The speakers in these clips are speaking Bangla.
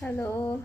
Hello.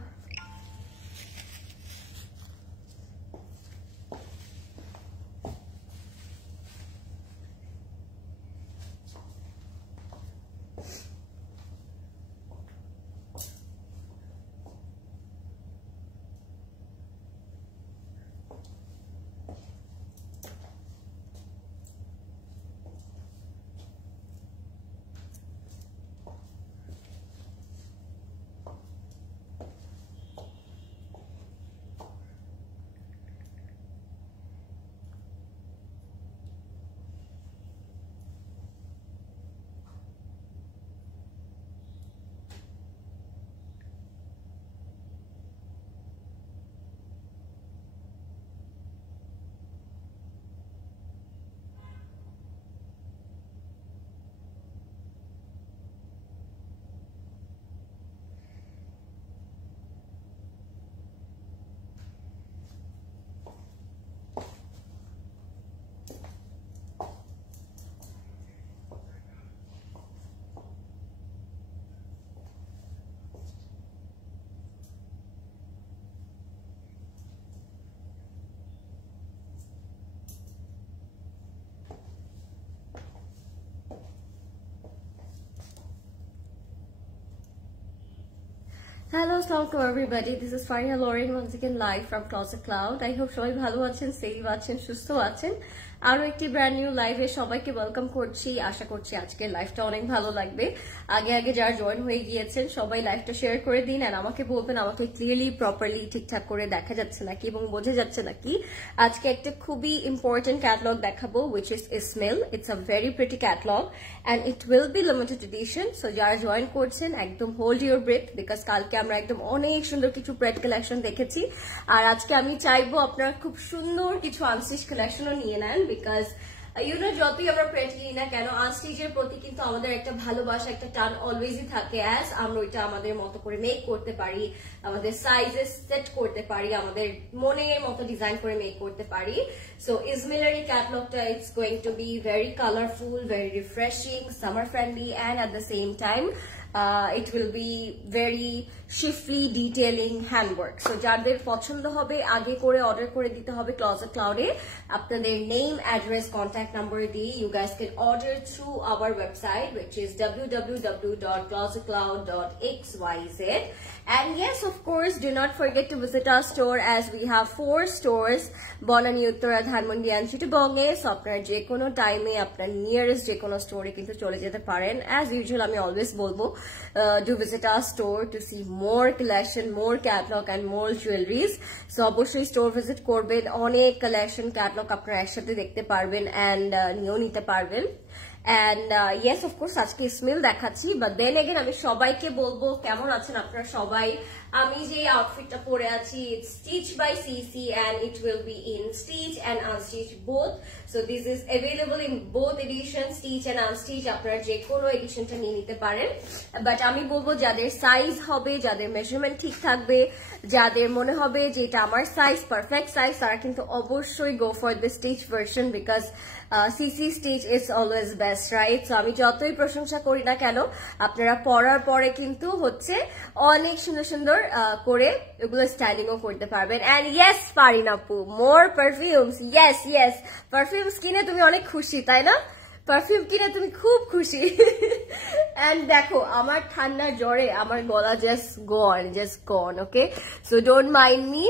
Hello, assalamualaikum everybody. This is Faria Lauren once again live from Closet Cloud. I hope সবাই ভালো আছেন, সেফ আছেন, সুস্থ আছেন। আরো একটি ব্র্যান্ড নিউ লাইভে সবাইকে ওয়েলকাম করছি। আশা করছি আজকের লাইভটা অনেক ভালো লাগবে। আগে যারা জয়েন হয়ে গিয়েছেন সবাই লাইভটা শেয়ার করে দিন আর আমাকে বলবেন আমাকে ক্লিয়ারলি প্রপারলি ঠিকঠাক করে দেখা যাচ্ছে নাকি এবং বোঝা যাচ্ছে নাকি। আজকে একটা খুবই ইম্পর্টেন্ট ক্যাটালগ দেখাবো which is Ismail. It's a very pretty catalog and it will be limited edition. So যারা জয়েন করছেন একদম hold your breath because কালকে আমরা একদম অনেক সুন্দর কিছু প্রেড কালেকশন দেখেছি আর আজকে আমি চাইবো আপনারা খুব সুন্দর কিছু আনস্টিচ কালেকশনও নিয়ে নেন বিকজ যতই আমরা প্রেড কিনি না কেন আনস্টিচের প্রতি কিন্তু আমাদের একটা ভালোবাসা একটা টান অলওয়েজই থাকে অ্যাজ আমরা ওইটা আমাদের মতো করে মেক করতে পারি, আমাদের সাইজে সেট করতে পারি, আমাদের মনের মতো ডিজাইন করে মেক করতে পারি। সো ইসমাইলের এই ক্যাটালগটা it's going to be very colourful, very refreshing, summer friendly and at the same time it will be very shiftly detailing handwork. So যাদের পছন্দ হবে আগে করে অর্ডার করে দিতে হবে Closet Cloud-এ আপনাদের name, address, contact number দিয়ে you guys can order through our website which is www.closetcloud.xyz. And yes, of course, do not forget to visit our store as we have 4 stores Bonani, Uttara, Dhanmondi and Chittagong. So আপনারা যে কোনো টাইমে আপনার নিয়ারেস্ট যে কোনো স্টোরে কিন্তু চলে যেতে পারেন। As usual আমি অলওয়েজ বলবো do visit our store to see more collection, more catalog and more jewelries. So অবশ্যই স্টোর ভিজিট করবেন, অনেক কালেকশন ক্যাটালগ আপনারা একসাথে দেখতে পারবেন and নিয়েও নিতে পারবেন। And yes, of course, আজকে ইসমাইল দেখাচ্ছি but then again আমি সবাইকে বলবো কেমন আছেন আপনারা সবাই। আমি যে আউটফিটটা পরে আছি it's stitched by CC and it will be in stitch and unstitch both. So this is available in both editions, stitch and unstitch. আপনারা যে কোনো এডিশনটা নিয়ে নিতে পারেন বাট আমি বলবো যাদের সাইজ হবে, যাদের মেজারমেন্ট ঠিক থাকবে, যাদের মনে হবে যে এটা আমার সাইজ পারফেক্ট সাইজ তারা কিন্তু অবশ্যই go for the stitch version because CC stitch is always best, right? So আমি যতই প্রশংসা করি না কেন আপনারা পরার পরে কিন্তু হচ্ছে অনেক সুন্দর সুন্দর করে এগুলো স্টাইলিংও করতে পারবেন। And yes, পারিন আপু, more perfumes. Yes, perfumes কিনে তুমি অনেক খুশি তাই না? পারফিউম কিনে তুমি খুব খুশি। এন্ড দেখো আমার ঠান্ডার জ্বরে আমার গলা just gone, okay? So don't mind me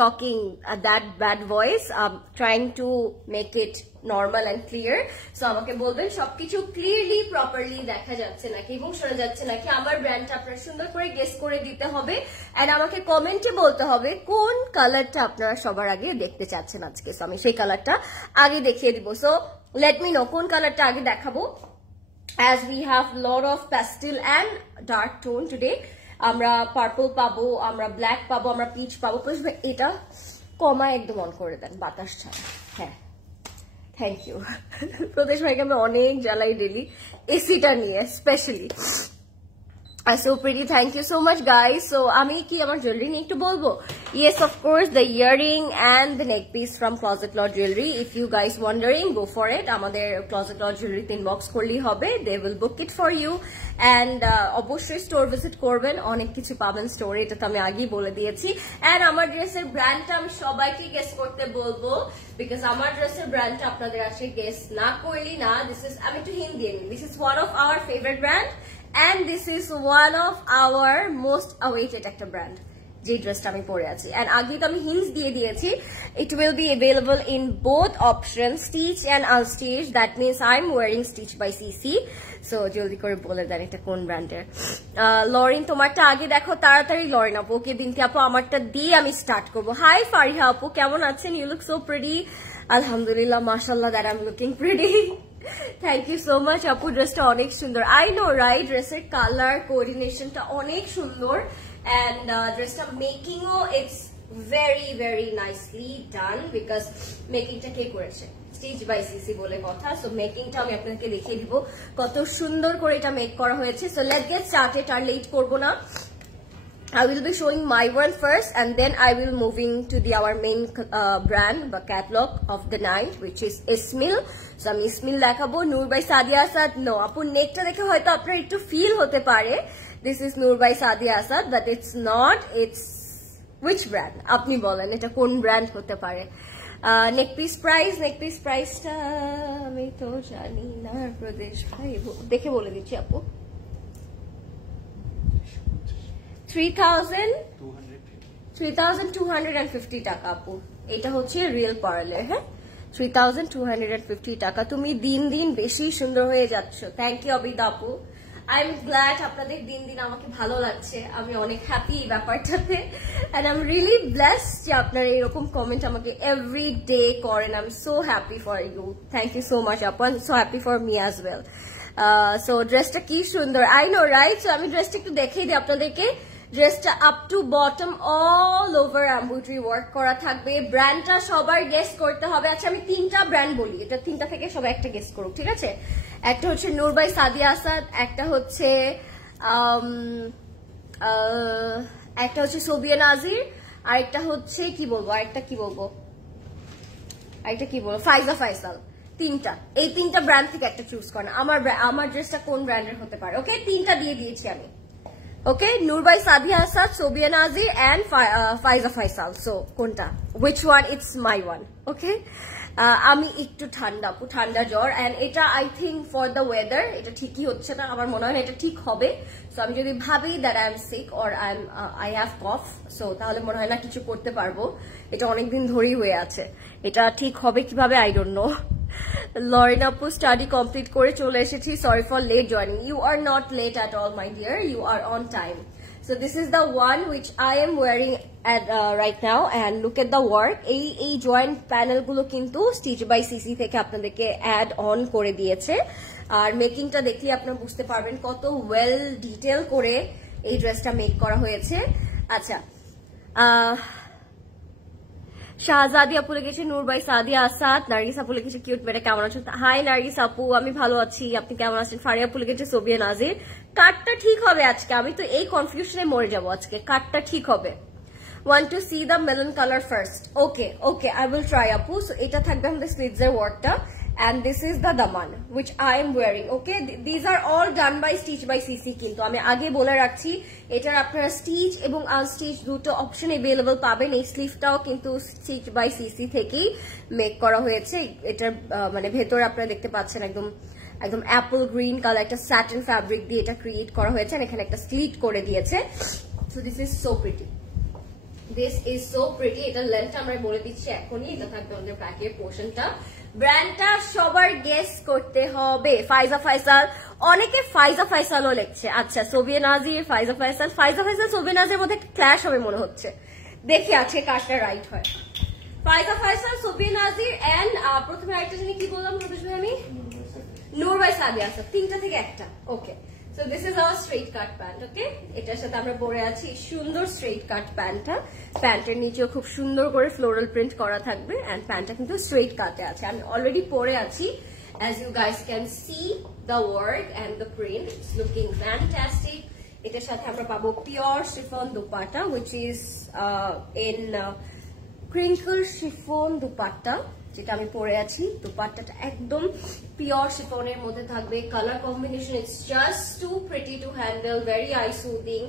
talking that bad voice. I'm trying to make it normal and clear. So আমাকে বলবেন সবকিছু ক্লিয়ারলি প্রপারলি দেখা যাচ্ছে নাকি এবং শোনা যাচ্ছে নাকি। আমার ব্র্যান্ডটা আপনারা সুন্দর করে গেস করে দিতে হবে এন্ড আমাকে কমেন্টে বলতে হবে কোন কালারটা আপনারা সবার আগে দেখতে চাচ্ছেন আজকে। সো আমি সেই কালারটা আগে দেখিয়ে দিব। সো let me know কোন কালারটা আগে দেখাবো as we have lot of pastel and dark tone today. আমরা পার্পল পাবো, আমরা ব্ল্যাক পাবো, আমরা পিচ পাবো। এটা কমা একদম অন করে দেন বাতাস ছাড়া। হ্যাঁ, থ্যাংক ইউ। প্রদেশ ভাইকে আমি অনেক জ্বালাই ডেলি এসিটা নিয়ে specially. So pretty, thank you so much guys. So ami ki amar jewelry niye ekটু bolbo? Yes, of course, the earring and the neck piece from Closet Lot Jewelry. If you guys wondering, go for it. Amader Closet Lot Jewelry te inbox korli hobe, they will book it for you. And obviously store visit korben, onek kichu paben store, eta to ami agei bole diyechi. And amar dress er brand ta ami shobaike guess korte bolbo, because amar dress er brand ta apnader ashe guess na korli na. This is, ami ekটু hint diye ni, this is one of our favorite brand. And this is one of our most awaited একটা brand যে ড্রেসটা আমি পরে আছি and আগে তো আমি hints দিয়ে দিয়েছি it will be available in both options stitch and unstitch that means I'm wearing stitch by CC so জলদি করে বলে দেন এটা কোন ব্র্যান্ডের লরিন তোমারটা আগে দেখো তাড়াতাড়ি লরিন আপু ওকে বিনতি আপু আমারটা দিয়ে আমি স্টার্ট করব হাই ফারিহা আপু কেমন আছেন you look so pretty alhamdulillah mashallah that I'm looking pretty Thank you so much apu dress ta onek sundor I know right dress er color coordination ta onek sundor and dress ta making o it's very nicely done because making ta ke koreche Stitch by CC bole kotha so making ta ami apnake dekhiye dibo koto sundor kore eta make kora hoyeche so let's get started ar late korbo na I will be showing my one first and then I will moving to our main brand the catalog of the night which is Ismail so আমি Ismail দেখাবো Noor by Sadia Asad no আপু নেকটা দেখে হয়তো আপনারা একটু ফিল হতে পারে this is Noor by Sadia Asad but it's not it's which brand আপনি বলেন এটা কোন ব্র্যান্ড হতে পারে neck piece price টা আমি তো জানি না প্রদেশ ভাই দেখে বলে দিচ্ছি আপু 3250 টাকা আপু এটা হচ্ছে রিয়েল পার্লের হ্যাঁ 3250 টাকা তুমি দিন দিন বেশি সুন্দর হয়ে যাচ্ছ থ্যাংক ইউ অবিদা আপু আই এম গ্ল্যাড আপনাদের দিন দিন আমাকে ভালো লাগছে আমি অনেক হ্যাপি এই ব্যাপারটাতে and I am really blessed যে আপনারা এরকম কমেন্ট আমাকে এভরি ডে করেন I am so happy for you thank you so much আপু so happy for me as well so ড্রেসটা কি সুন্দর আই নো রাইট সো আমি ড্রেসটা একটু দেখিয়ে দিই আপনাদেরকে ড্রেসটা up to bottom all over embroidery work করা থাকবে ব্র্যান্ডটা সবার গেস করতে হবে আচ্ছা আমি তিনটা ব্র্যান্ড বলি এটা তিনটা থেকে সবাই একটা গেস করুক ঠিক আছে একটা হচ্ছে নূর বাই সাদিয়া আসাদ একটা হচ্ছে সোবিয়া নাজির আর একটা হচ্ছে কি বলবো ফাইজা ফাইসাল তিনটা এই তিনটা ব্র্যান্ড থেকে একটা চুজ করেন আমার ড্রেসটা কোন ব্র্যান্ডের হতে পারে ওকে তিনটা দিয়ে দিয়েছি আমি Okay, Noor by Sadia Asad, Sobia Nazir and Faiza Faisal. So, konta? Which one? It's my one. Okay? Ami ekটু ঠান্ডা জ্বর and এটা I think for the weather এটা ঠিকই হচ্ছে না আমার মনে হয় এটা ঠিক হবে so আমি যদি ভাবি that I am sick or I have cough so তাহলে মনে হয় না কিছু করতে পারবো এটা অনেক দিন ধরেই হয়ে আছে এটা ঠিক হবে কিভাবে I don't know Lauren Apu study complete করে চলে এসেছি sorry for late joining you are not late at all my dear you are on time so this is the one which I am wearing at right now and look at the work এই joint panel গুলো কিন্তু Stitch by CC থেকে আপনাদেরকে add on করে দিয়েছে আর মেকিংটা দেখলে আপনারা বুঝতে পারবেন কত well detail করে এই ড্রেসটা মেক করা হয়েছে আচ্ছা শাহজাদি আপু লিখেছে নূর বাই সাদিয়া আসাদ নার্গিস আপু লিখেছে কিউট মেরে কেমন আছেন হাই নার্গিস আপু আমি ভালো আছি আপনি কেমন আছেন ফারিয়া আপু লিখেছে সোবিয়া নাজির কাটটা ঠিক হবে আজকে আমি তো এই কনফিউশনে মরে যাব আজকে কাটটা ঠিক হবে want to see the melon color first okay I will try apu so এটা থাকবে আমাদের স্লিভসের ওয়ার্কটা and this is the daman which I am wearing okay these are all done by Stitch by CC কিন্তু আমি আগে বলে রাখছি এটার আপনারা স্টিচ এবং আনস্টিচ দুটো অপশন अवेलेबल পাবেন এই স্লিভটাও কিন্তু Stitch by CC থেকেই মেক করা হয়েছে এটার মানে ভেতর আপনারা দেখতে পাচ্ছেন একদম অ্যাপল গ্রিন কালার একটা স্যাটিন ফ্যাব্রিক দিয়ে এটা ক্রিয়েট করা হয়েছে আর এখানে একটা স্লিট করে দিয়েছে so this is so pretty এটা লেন্থটা আমরা বলে দিচ্ছি এখনই এটা থাকবে আমাদের ব্যাকের পোরশনটা ব্র্যান্ডটা সবার গেস করতে হবে ফাইজা ফাইসাল অনেকে ফাইজা ফাইসালও লিখছে আচ্ছা সোবিয়া নাজির ফাইজা ফাইসাল সোবিয়া নাজির মধ্যে ক্ল্যাশ হবে মনে হচ্ছে দেখি আছে কারটা রাইট হয় ফাইজা ফাইসাল সোবিয়া নাজির এন্ড প্রথমে আরেকটা জানি কি বললাম আমি নূর বাই সাদিয়া আসাদ তিনটা থেকে একটা ওকে So this is our straight cut pant, okay? এটার সাথে আমরা পরে আছি সুন্দর straight cut প্যান্টটা প্যান্টের নিচেও খুব সুন্দর করে ফ্লোরাল প্রিন্ট করা থাকবে and প্যান্টটা কিন্তু straight কাটে আছে আমি অলরেডি পরে আছি as you guys can see the work and the print it's looking fantastic এটার সাথে আমরা পাবো pure chiffon dupatta which is in crinkle chiffon dupatta, যেটা আমি পরে আছি। দুপাট্টাটা একদম পিওর শিফনের মধ্যে থাকবে। Colour combination it's just too pretty to handle, very eye soothing,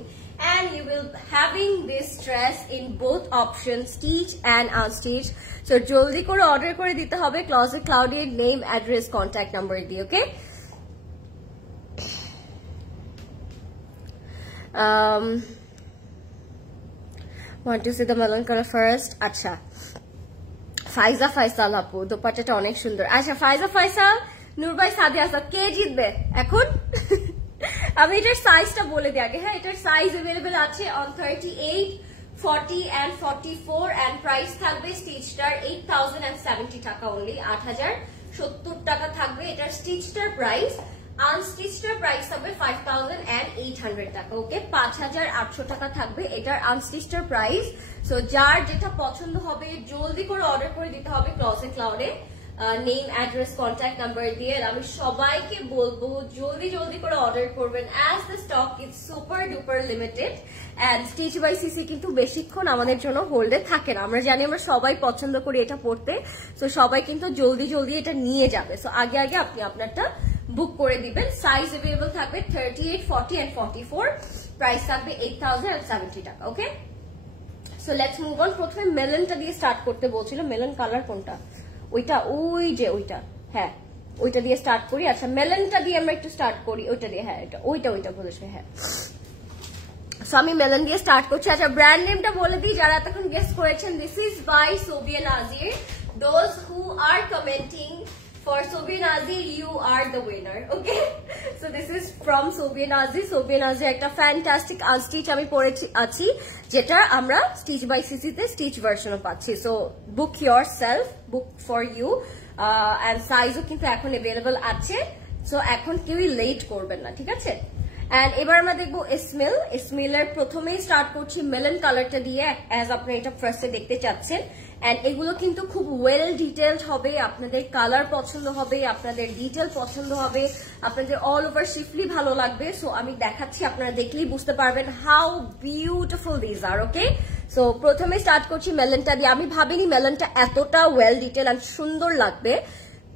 and you will having this dress in both options, stitch and unstitched. So জলদি করে অর্ডার করে দিতে হবে Closet Cloudy এর নেম, অ্যাড্রেস, কন্ট্যাক্ট নাম্বার দিয়ে। ওকে, want to see the melon color first? আচ্ছা, ফাইজা ফাইসাল আপু দোপাট্টাটা অনেক সুন্দর। আচ্ছা ফাইজা ফাইসাল, নূরবাই, সাদিয়া আসাদ, কে জিতবে এখন? আমি এটার সাইজটা বলে দিই আগে। হ্যাঁ, এটার সাইজ अवेलेबल আছে on 38, 40 and 44 and প্রাইস থাকবে স্টিচটার 8070 টাকা অনলি, 8070 টাকা থাকবে এটার স্টিচটার প্রাইস। আনস্টিচটার প্রাইস থাকবে 5800 টাকা। ওকে, 5800 টাকা থাকবে এটার আনস্টিচটার প্রাইস। সো যার যেটা পছন্দ হবে জলদি করে অর্ডার করে দিতে হবে ক্লজেট ক্লাউডে, নেম, অ্যাড্রেস, কন্ট্যাক্ট নাম্বার দিয়ে। আমি সবাইকে বলবো জলদি জলদি করে অর্ডার করবেন, as the stock is super duper limited and stitch by CC কিন্তু বেশিক্ষণ আমাদের জন্য হোল্ডে থাকে না। আমরা জানি আমরা সবাই পছন্দ করি এটা পড়তে, সো সবাই কিন্তু জলদি জলদি এটা নিয়ে যাবে। সো আগে আগে আপনি আপনারটা বুক করে দিবেন। সাইজ अवेलेबल থাকবে 38, 40 and 44, প্রাইস থাকবে 8070 টাকা। ওকে, সো লেটস মুভ অন। প্রথমে মেলনটা দিয়ে স্টার্ট করতে বলছিল। মেলন কালার কোনটা? ওইটা, ওই যে ওইটা, হ্যাঁ ওইটা দিয়ে স্টার্ট করি। আচ্ছা মেলনটা দিয়ে আমরা একটু স্টার্ট করি, ওইটা দিয়ে। হ্যাঁ এটা ওইটা বলেছে। হ্যাঁ, সো আমি মেলন দিয়ে স্টার্ট করছি। আচ্ছা ব্র্যান্ড নেমটা বলে দিই যারা এতক্ষণ গেস করেছেন। This is by Sobia Nazir. Those who are commenting for Sobia Nazir, you are the winner. Okay, so this is from Sobia Nazir. Sobia Nazir একটা fantastic unstitch আমি পরেছি আছি, যেটা আমরা স্টিচ বাই সিসি তে স্টিচ ভার্সনও পাচ্ছি। So book yourself, book for you, and সাইজও কিন্তু এখন अवेलेबल আছে। সো এখন কেউই লেট করবেন না, ঠিক আছে? এন্ড এবার আমরা দেখবো ইসমিল। ইসমিলের প্রথমেই স্টার্ট করছি মেলন কালারটা দিয়ে, অ্যাজ আপনি এটা ফার্স্টে দেখতে চাচ্ছেন। এন্ড এগুলো কিন্তু খুব ওয়েল ডিটেলড হবে, আপনাদের কালার পছন্দ হবে, আপনাদের ডিটেল পছন্দ হবে, আপনাদের অল ওভার শিফলি ভালো লাগবে। সো আমি দেখাচ্ছি, আপনারা দেখলেই বুঝতে পারবেন how beautiful these are. Okay, so প্রথমে স্টার্ট করছি মেলনটা দিয়ে। আমি ভাবিনি মেলনটা এতটা ওয়েল ডিটেল এন্ড সুন্দর লাগবে,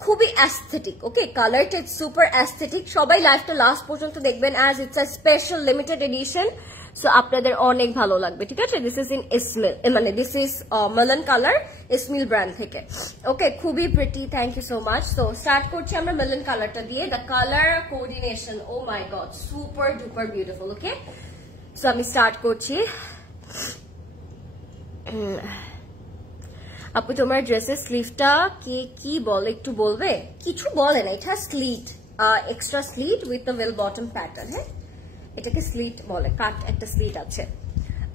খুবই অ্যাস্থেটিক। ওকে, কালারটা ইটস সুপার অ্যাস্থেটিক। সবাই লাইভটা লাস্ট পর্যন্ত দেখবেন, as it's a special limited edition. So আপনাদের অনেক ভালো লাগবে, ঠিক আছে? দিস ইজ ইন ইসমিল, মানে দিস ইজ মেলন কালার, ইসমিল ব্র্যান্ড থেকে। ওকে, খুবই pretty, thank you so much. So start করছি আমরা মেলন কালারটা দিয়ে। The colour coordination, oh my god, super duper beautiful. Okay, so আমি স্টার্ট করছি। আপু তোমার ড্রেসের স্লিভটা কে কি বলে একটু বলবে? কিছু বলে না, এটা slit, extra slit with the well bottom pattern. হ্যাঁ, এটাকে স্লিট বলে, কাট একটা স্লিট আছে।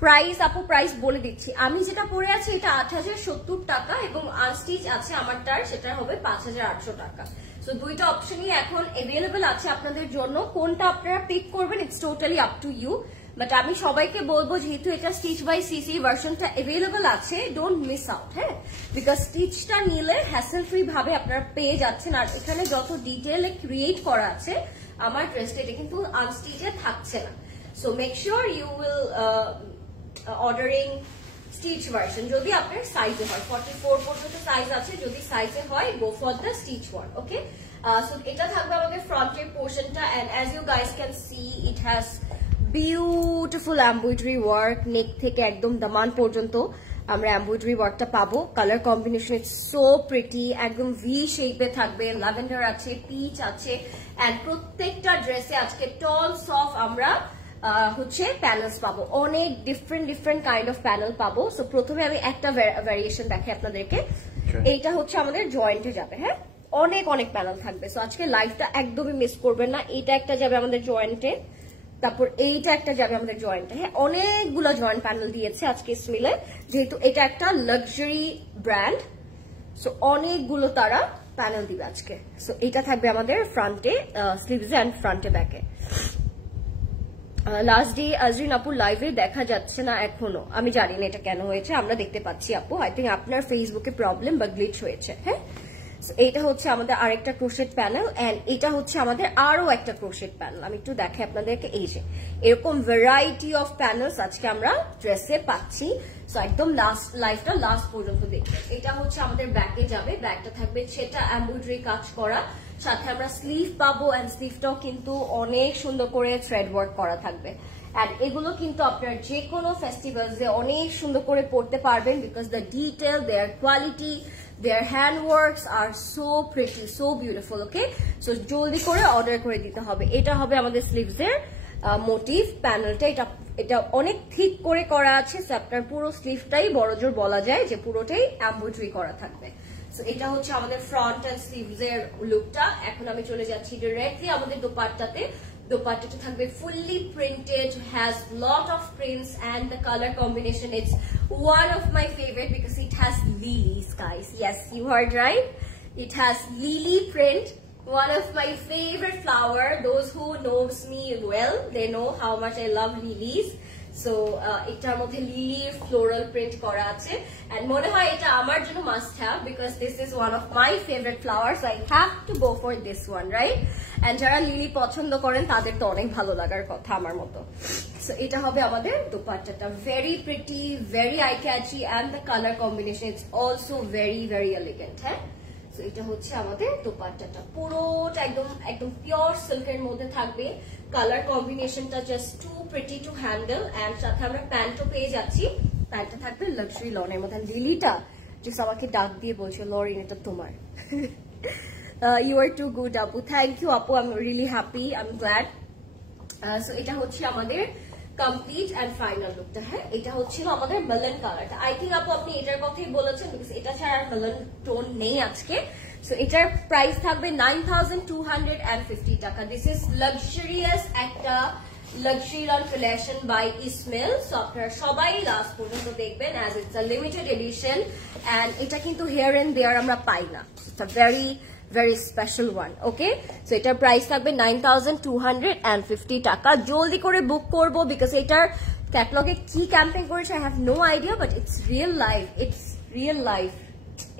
প্রাইস আপু, প্রাইস বলে দিচ্ছি। আমি যেটা পরে আছি এটা 8070 টাকা এবং আনস্টিচ আছে আমারটার, সেটা হবে 5800 টাকা। সো দুইটা অপশনই এখন अवेलेबल আছে আপনাদের জন্য। কোনটা আপনারা পিক করবেন it's totally up to you, but আমি সবাইকে বলবো যেহেতু এটা স্টিচ বাই সিসি ভার্সনটা अवेलेबल আছে, ডোন্ট মিস আউট। হ্যাঁ, বিকজ স্টিচটা নিলে হ্যাসেল ফ্রি ভাবে আপনারা পেয়ে যাচ্ছেন। আর এখানে যত ডিটেইলে ক্রিয়েট করা আছে আমার ড্রেসটা, এটা কিন্তু আনস্টিচে থাকছে না। So make sure you will ordering stitch version. যদি আপনার সাইজে হয় 44 পর্যন্ত সাইজ আছে, যদি সাইজে হয় go for the stitch one. Okay, so এটা থাকবে আমাদের ফ্রন্টের পোর্শনটা। And as you guys can see it has beautiful embroidery work, neck থেকে একদম দামান পর্যন্ত আমরা এমব্রয়ডারি ওয়ার্কটা পাবো। Colour combination it's so pretty, একদম ভি শেপে থাকবে, ল্যাভেন্ডার আছে, পিচ আছে, এন্ড প্রত্যেকটা ড্রেসে আজকে টলস অফ আমরা হচ্ছে প্যানেলস পাবো, অনেক ডিফারেন্ট কাইন্ড অফ প্যানেল পাবো। সো প্রথমে আমি একটা ভ্যারিয়েশন দেখাই আপনাদেরকে। এইটা হচ্ছে আমাদের জয়েন্টে যাবে। হ্যাঁ, অনেক প্যানেল থাকবে। সো আজকে লাইভটা একদমই মিস করবেন না। এইটা একটা যাবে আমাদের জয়েন্টে, তারপর এইটা একটা যাবে আমাদের জয়েন্টে। হ্যাঁ, অনেকগুলো জয়েন্ট প্যানেল দিয়েছে আজকে ইসমিলে, যেহেতু এটা একটা লাক্সারি ব্র্যান্ড। সো অনেকগুলো তারা প্যানেল দিবে আজকে। সো এটা থাকবে আমাদের ফ্রন্টে, স্লিভস এন্ড ফ্রন্টে ব্যাকে। লাস্ট ডে আজরিন আপুর লাইভে দেখা যাচ্ছে না এখনো, আমি জানি না এটা কেন হয়েছে। আমরা দেখতে পাচ্ছি আপু, আই থিঙ্ক আপনার ফেসবুকে প্রবলেম বা গ্লিচ হয়েছে। হ্যাঁ, এইটা হচ্ছে আমাদের আরেকটা ক্রোশেট প্যানেল এন্ড এটা হচ্ছে আমাদের আরো একটা ক্রোশেট প্যানেল। আমি একটু দেখাই আপনাদেরকে, এই যে এরকম ভ্যারাইটি অফ প্যানেলস আজকে আমরা ড্রেসে পাচ্ছি। সো একদম লাইফটা লাস্ট পর্যন্ত দেখবেন। এটা হচ্ছে আমাদের ব্যাকে যাবে, ব্যাকটা থাকবে সেটা এমব্রয়ডারি কাজ করা, সাথে আমরা স্লিভ পাবো এন্ড স্লিভটাও কিন্তু অনেক সুন্দর করে থ্রেড ওয়ার্ক করা থাকবে। আর এগুলো কিন্তু আপনার যে কোনো ফেস্টিভ্যালসে অনেক সুন্দর করে পড়তে পারবেন, because the detail, there quality, their handworks are so pretty, so beautiful. Okay, so জলদি করে অর্ডার করে দিতে হবে। এটা হবে আমাদের স্লিভস এর মোটিভ প্যানেলটা। এটা অনেক থিক করে করা আছে, সো আপনার পুরো স্লিভটাই বড়জোর বলা যায় যে পুরোটাই এমব্রয়ডারি করা থাকবে। সো এটা হচ্ছে আমাদের ফ্রন্ট এন্ড স্লিভস এর লুকটা। এখন আমি চলে যাচ্ছি ডিরেক্টলি আমাদের দোপাট্টাতে। দোপাট্টাটা থাকবে fully printed, has lot of prints, and the color combination, it's one of my favorite because it has lilies, guys. Yes, you heard right, it has lily print, one of my favorite flower. Those who knows me well, they know how much I love lilies. So এটার মধ্যে লিলি ফ্লোরাল প্রিন্ট করা আছে and মনে হয় এটা আমার জন্য must have because this is one of my favorite flowers, so I have to go for this one, right? and যারা লিলি পছন্দ করেন তাদের তো অনেক ভালো লাগার কথা আমার মতো। সো এটা হবে আমাদের দোপাট্টাটা, very pretty, very eye catchy, and the color combination it's also very very elegant। হ্যাঁ, সো এটা হচ্ছে আমাদের দোপাট্টাটা, পুরোটা একদম পিওর সিল্কের মধ্যে থাকবে। কালার কম্বিনেশনটা just too pretty to handle, and সাথে আমরা প্যান্টও পেয়ে যাচ্ছি। প্যান্টটা থাকবে লাক্সারি লনের মধ্যে। লিলিটা জাস্ট আমাকে ডাক দিয়ে বলছে, লরিন এটা তোমার। ইউ আর টু গুড আপু, থ্যাংক ইউ আপু, I am really happy, I am glad. So এটা হচ্ছে আমাদের কমপ্লিট এন্ড ফাইনাল লুকটা। হ্যাঁ, এটা হচ্ছিল আমাদের মেলান কালারটা। আই থিঙ্ক আপু আপনি এটার কথাই বলেছেন, বিকজ এটা ছাড়া মেলান টোন নেই আজকে। সো এটার প্রাইস থাকবে 9250 টাকা। দিস ইজ লাক্সারিয়াস একটা লাক্সারি লন কালেকশন বাই ইসমেল। সো আপনারা সবাই লাস্ট পর্যন্ত দেখবেন, as it's a limited edition and এটা কিন্তু হিয়ার এন্ড দেয়ার আমরা পাই না। It's a very special one. Okay, so এটার প্রাইস থাকবে 9250 টাকা। জলদি করে বুক করবো বিকজ এটার ক্যাটালগে কি ক্যাম্পেইন করেছে I have no idea, but it's real life,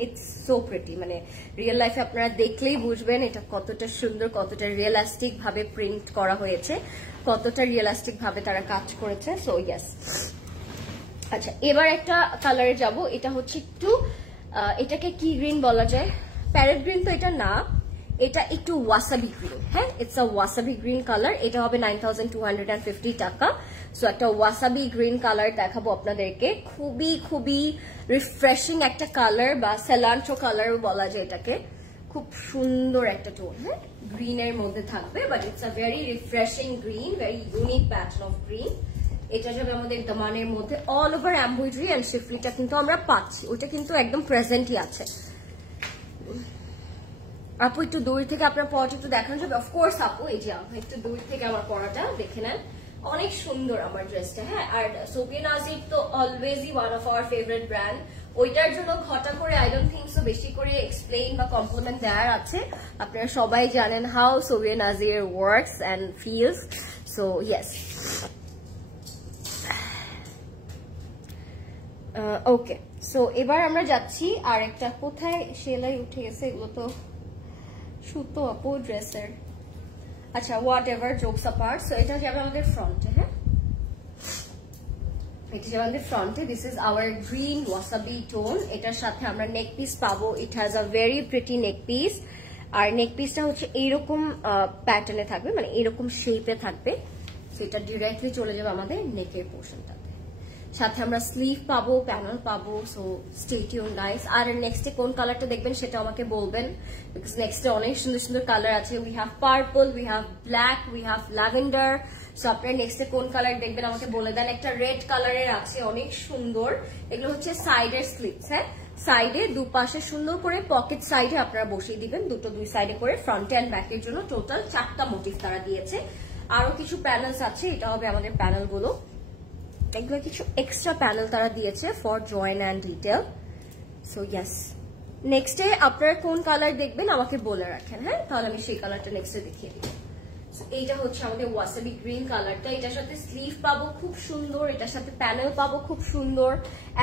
it's so pretty। মানে রিয়েল লাইফে আপনারা দেখলেই বুঝবেন এটা কতটা সুন্দর, কতটা রিয়েলিস্টিক ভাবে প্রিন্ট করা হয়েছে, কতটা রিয়েলিস্টিক ভাবে তারা কাজ করেছে। সো ইয়েস, আচ্ছা এবার একটা কালারে যাব। এটা হচ্ছে একটু এটাকে কি গ্রিন বলা যায়, প্যারেট গ্রিন তো এটা না, এটা একটু ওয়াসাবি গ্রিন। হ্যাঁ, it's a wasabi green colour. এটা হবে 9250 টাকা। সো একটা ওয়াসাবি গ্রিন কালার দেখাবো আপনাদেরকে, খুবই রিফ্রেশিং একটা কালার, বা সেলান্ট্রো কালার বলা যায় এটাকে। খুব সুন্দর একটা টোন, হ্যাঁ, গ্রিনের মধ্যে থাকবে, but it's a very refreshing green, very unique pattern of green. এটা যাবে আমাদের দামানের মধ্যে, অল ওভার এমব্রয়ডারি এন্ড শিফলিটা কিন্তু আমরা পাচ্ছি, ওইটা কিন্তু একদম প্রেজেন্টই আছে। আপু একটু দূর থেকে আপনার পরাটা একটু দেখানো যাবে? অফকোর্স আপু, এই যে একটু দূর থেকে আমার পরাটা দেখে নেন, অনেক সুন্দর আমার ড্রেসটা। হ্যাঁ, আর সোফিয়া নাজির তো অলওয়েজই one of our favourite brand. ওইটার জন্য ঘটা করে আই ডোন্ট থিঙ্ক সো বেশি করে এক্সপ্লেইন বা কমপ্লিমেন্ট দেওয়ার আছে। আপনারা সবাই জানেন how Sofia Nazir works and feels. So yes, okay. So এবার আমরা যাচ্ছি আর একটা, কোথায় সেলাই উঠে গেছে, এগুলো তো সুতো আপু ড্রেসের। আচ্ছা, whatever, jokes apart. So এটা যাবে আমাদের ফ্রন্টে। হ্যাঁ, এটা যাবে আমাদের ফ্রন্টে। This is our green wasabi tone. এটার সাথে আমরা নেক পিস পাবো। It has a very pretty neck piece, আর নেক পিসটা হচ্ছে এইরকম প্যাটার্নে থাকবে, মানে এরকম শেপে থাকবে। সো এটা ডিরেক্টলি চলে যাবে আমাদের নেকের পোর্শনটা। সাথে আমরা স্লিভ পাবো, প্যানেল পাবো। So stay tune guys. আর নেক্সটে কোন কালারটা দেখবেন সেটা আমাকে বলবেন, বিকজ নেক্সটে অনেক সুন্দর সুন্দর কালার আছে। We have purple, we have black, we have lavender. So আপনারা নেক্সটে কোন কালার দেখবেন আমাকে বলে দেন। একটা রেড কালারের আছে, অনেক সুন্দর। এগুলো হচ্ছে সাইডের স্লিভস। হ্যাঁ, সাইডে দুপাশে সুন্দর করে পকেট সাইডে আপনারা বসিয়ে দিবেন, দুই সাইডে করে, ফ্রন্ট এন্ড ব্যাকের জন্য টোটাল 4টা মোটিভ তারা দিয়েছে। আরো কিছু প্যানেলস আছে, এটা হবে আমাদের প্যানেল গুলো। এগুলো কিছু এক্সট্রা প্যানেল তারা দিয়েছে for join and detail. So yes, নেক্সটে আপনারা কোন কালার দেখবেন আমাকে বলে রাখেন। হ্যাঁ, তাহলে আমি সেই কালারটা নেক্সটে দেখিয়ে দিব। এইটা হচ্ছে আমাদের ওয়াসাবি গ্রিন কালারটা, এটার সাথে স্লিভ পাবো খুব সুন্দর, এটার সাথে প্যানেল পাবো খুব সুন্দর,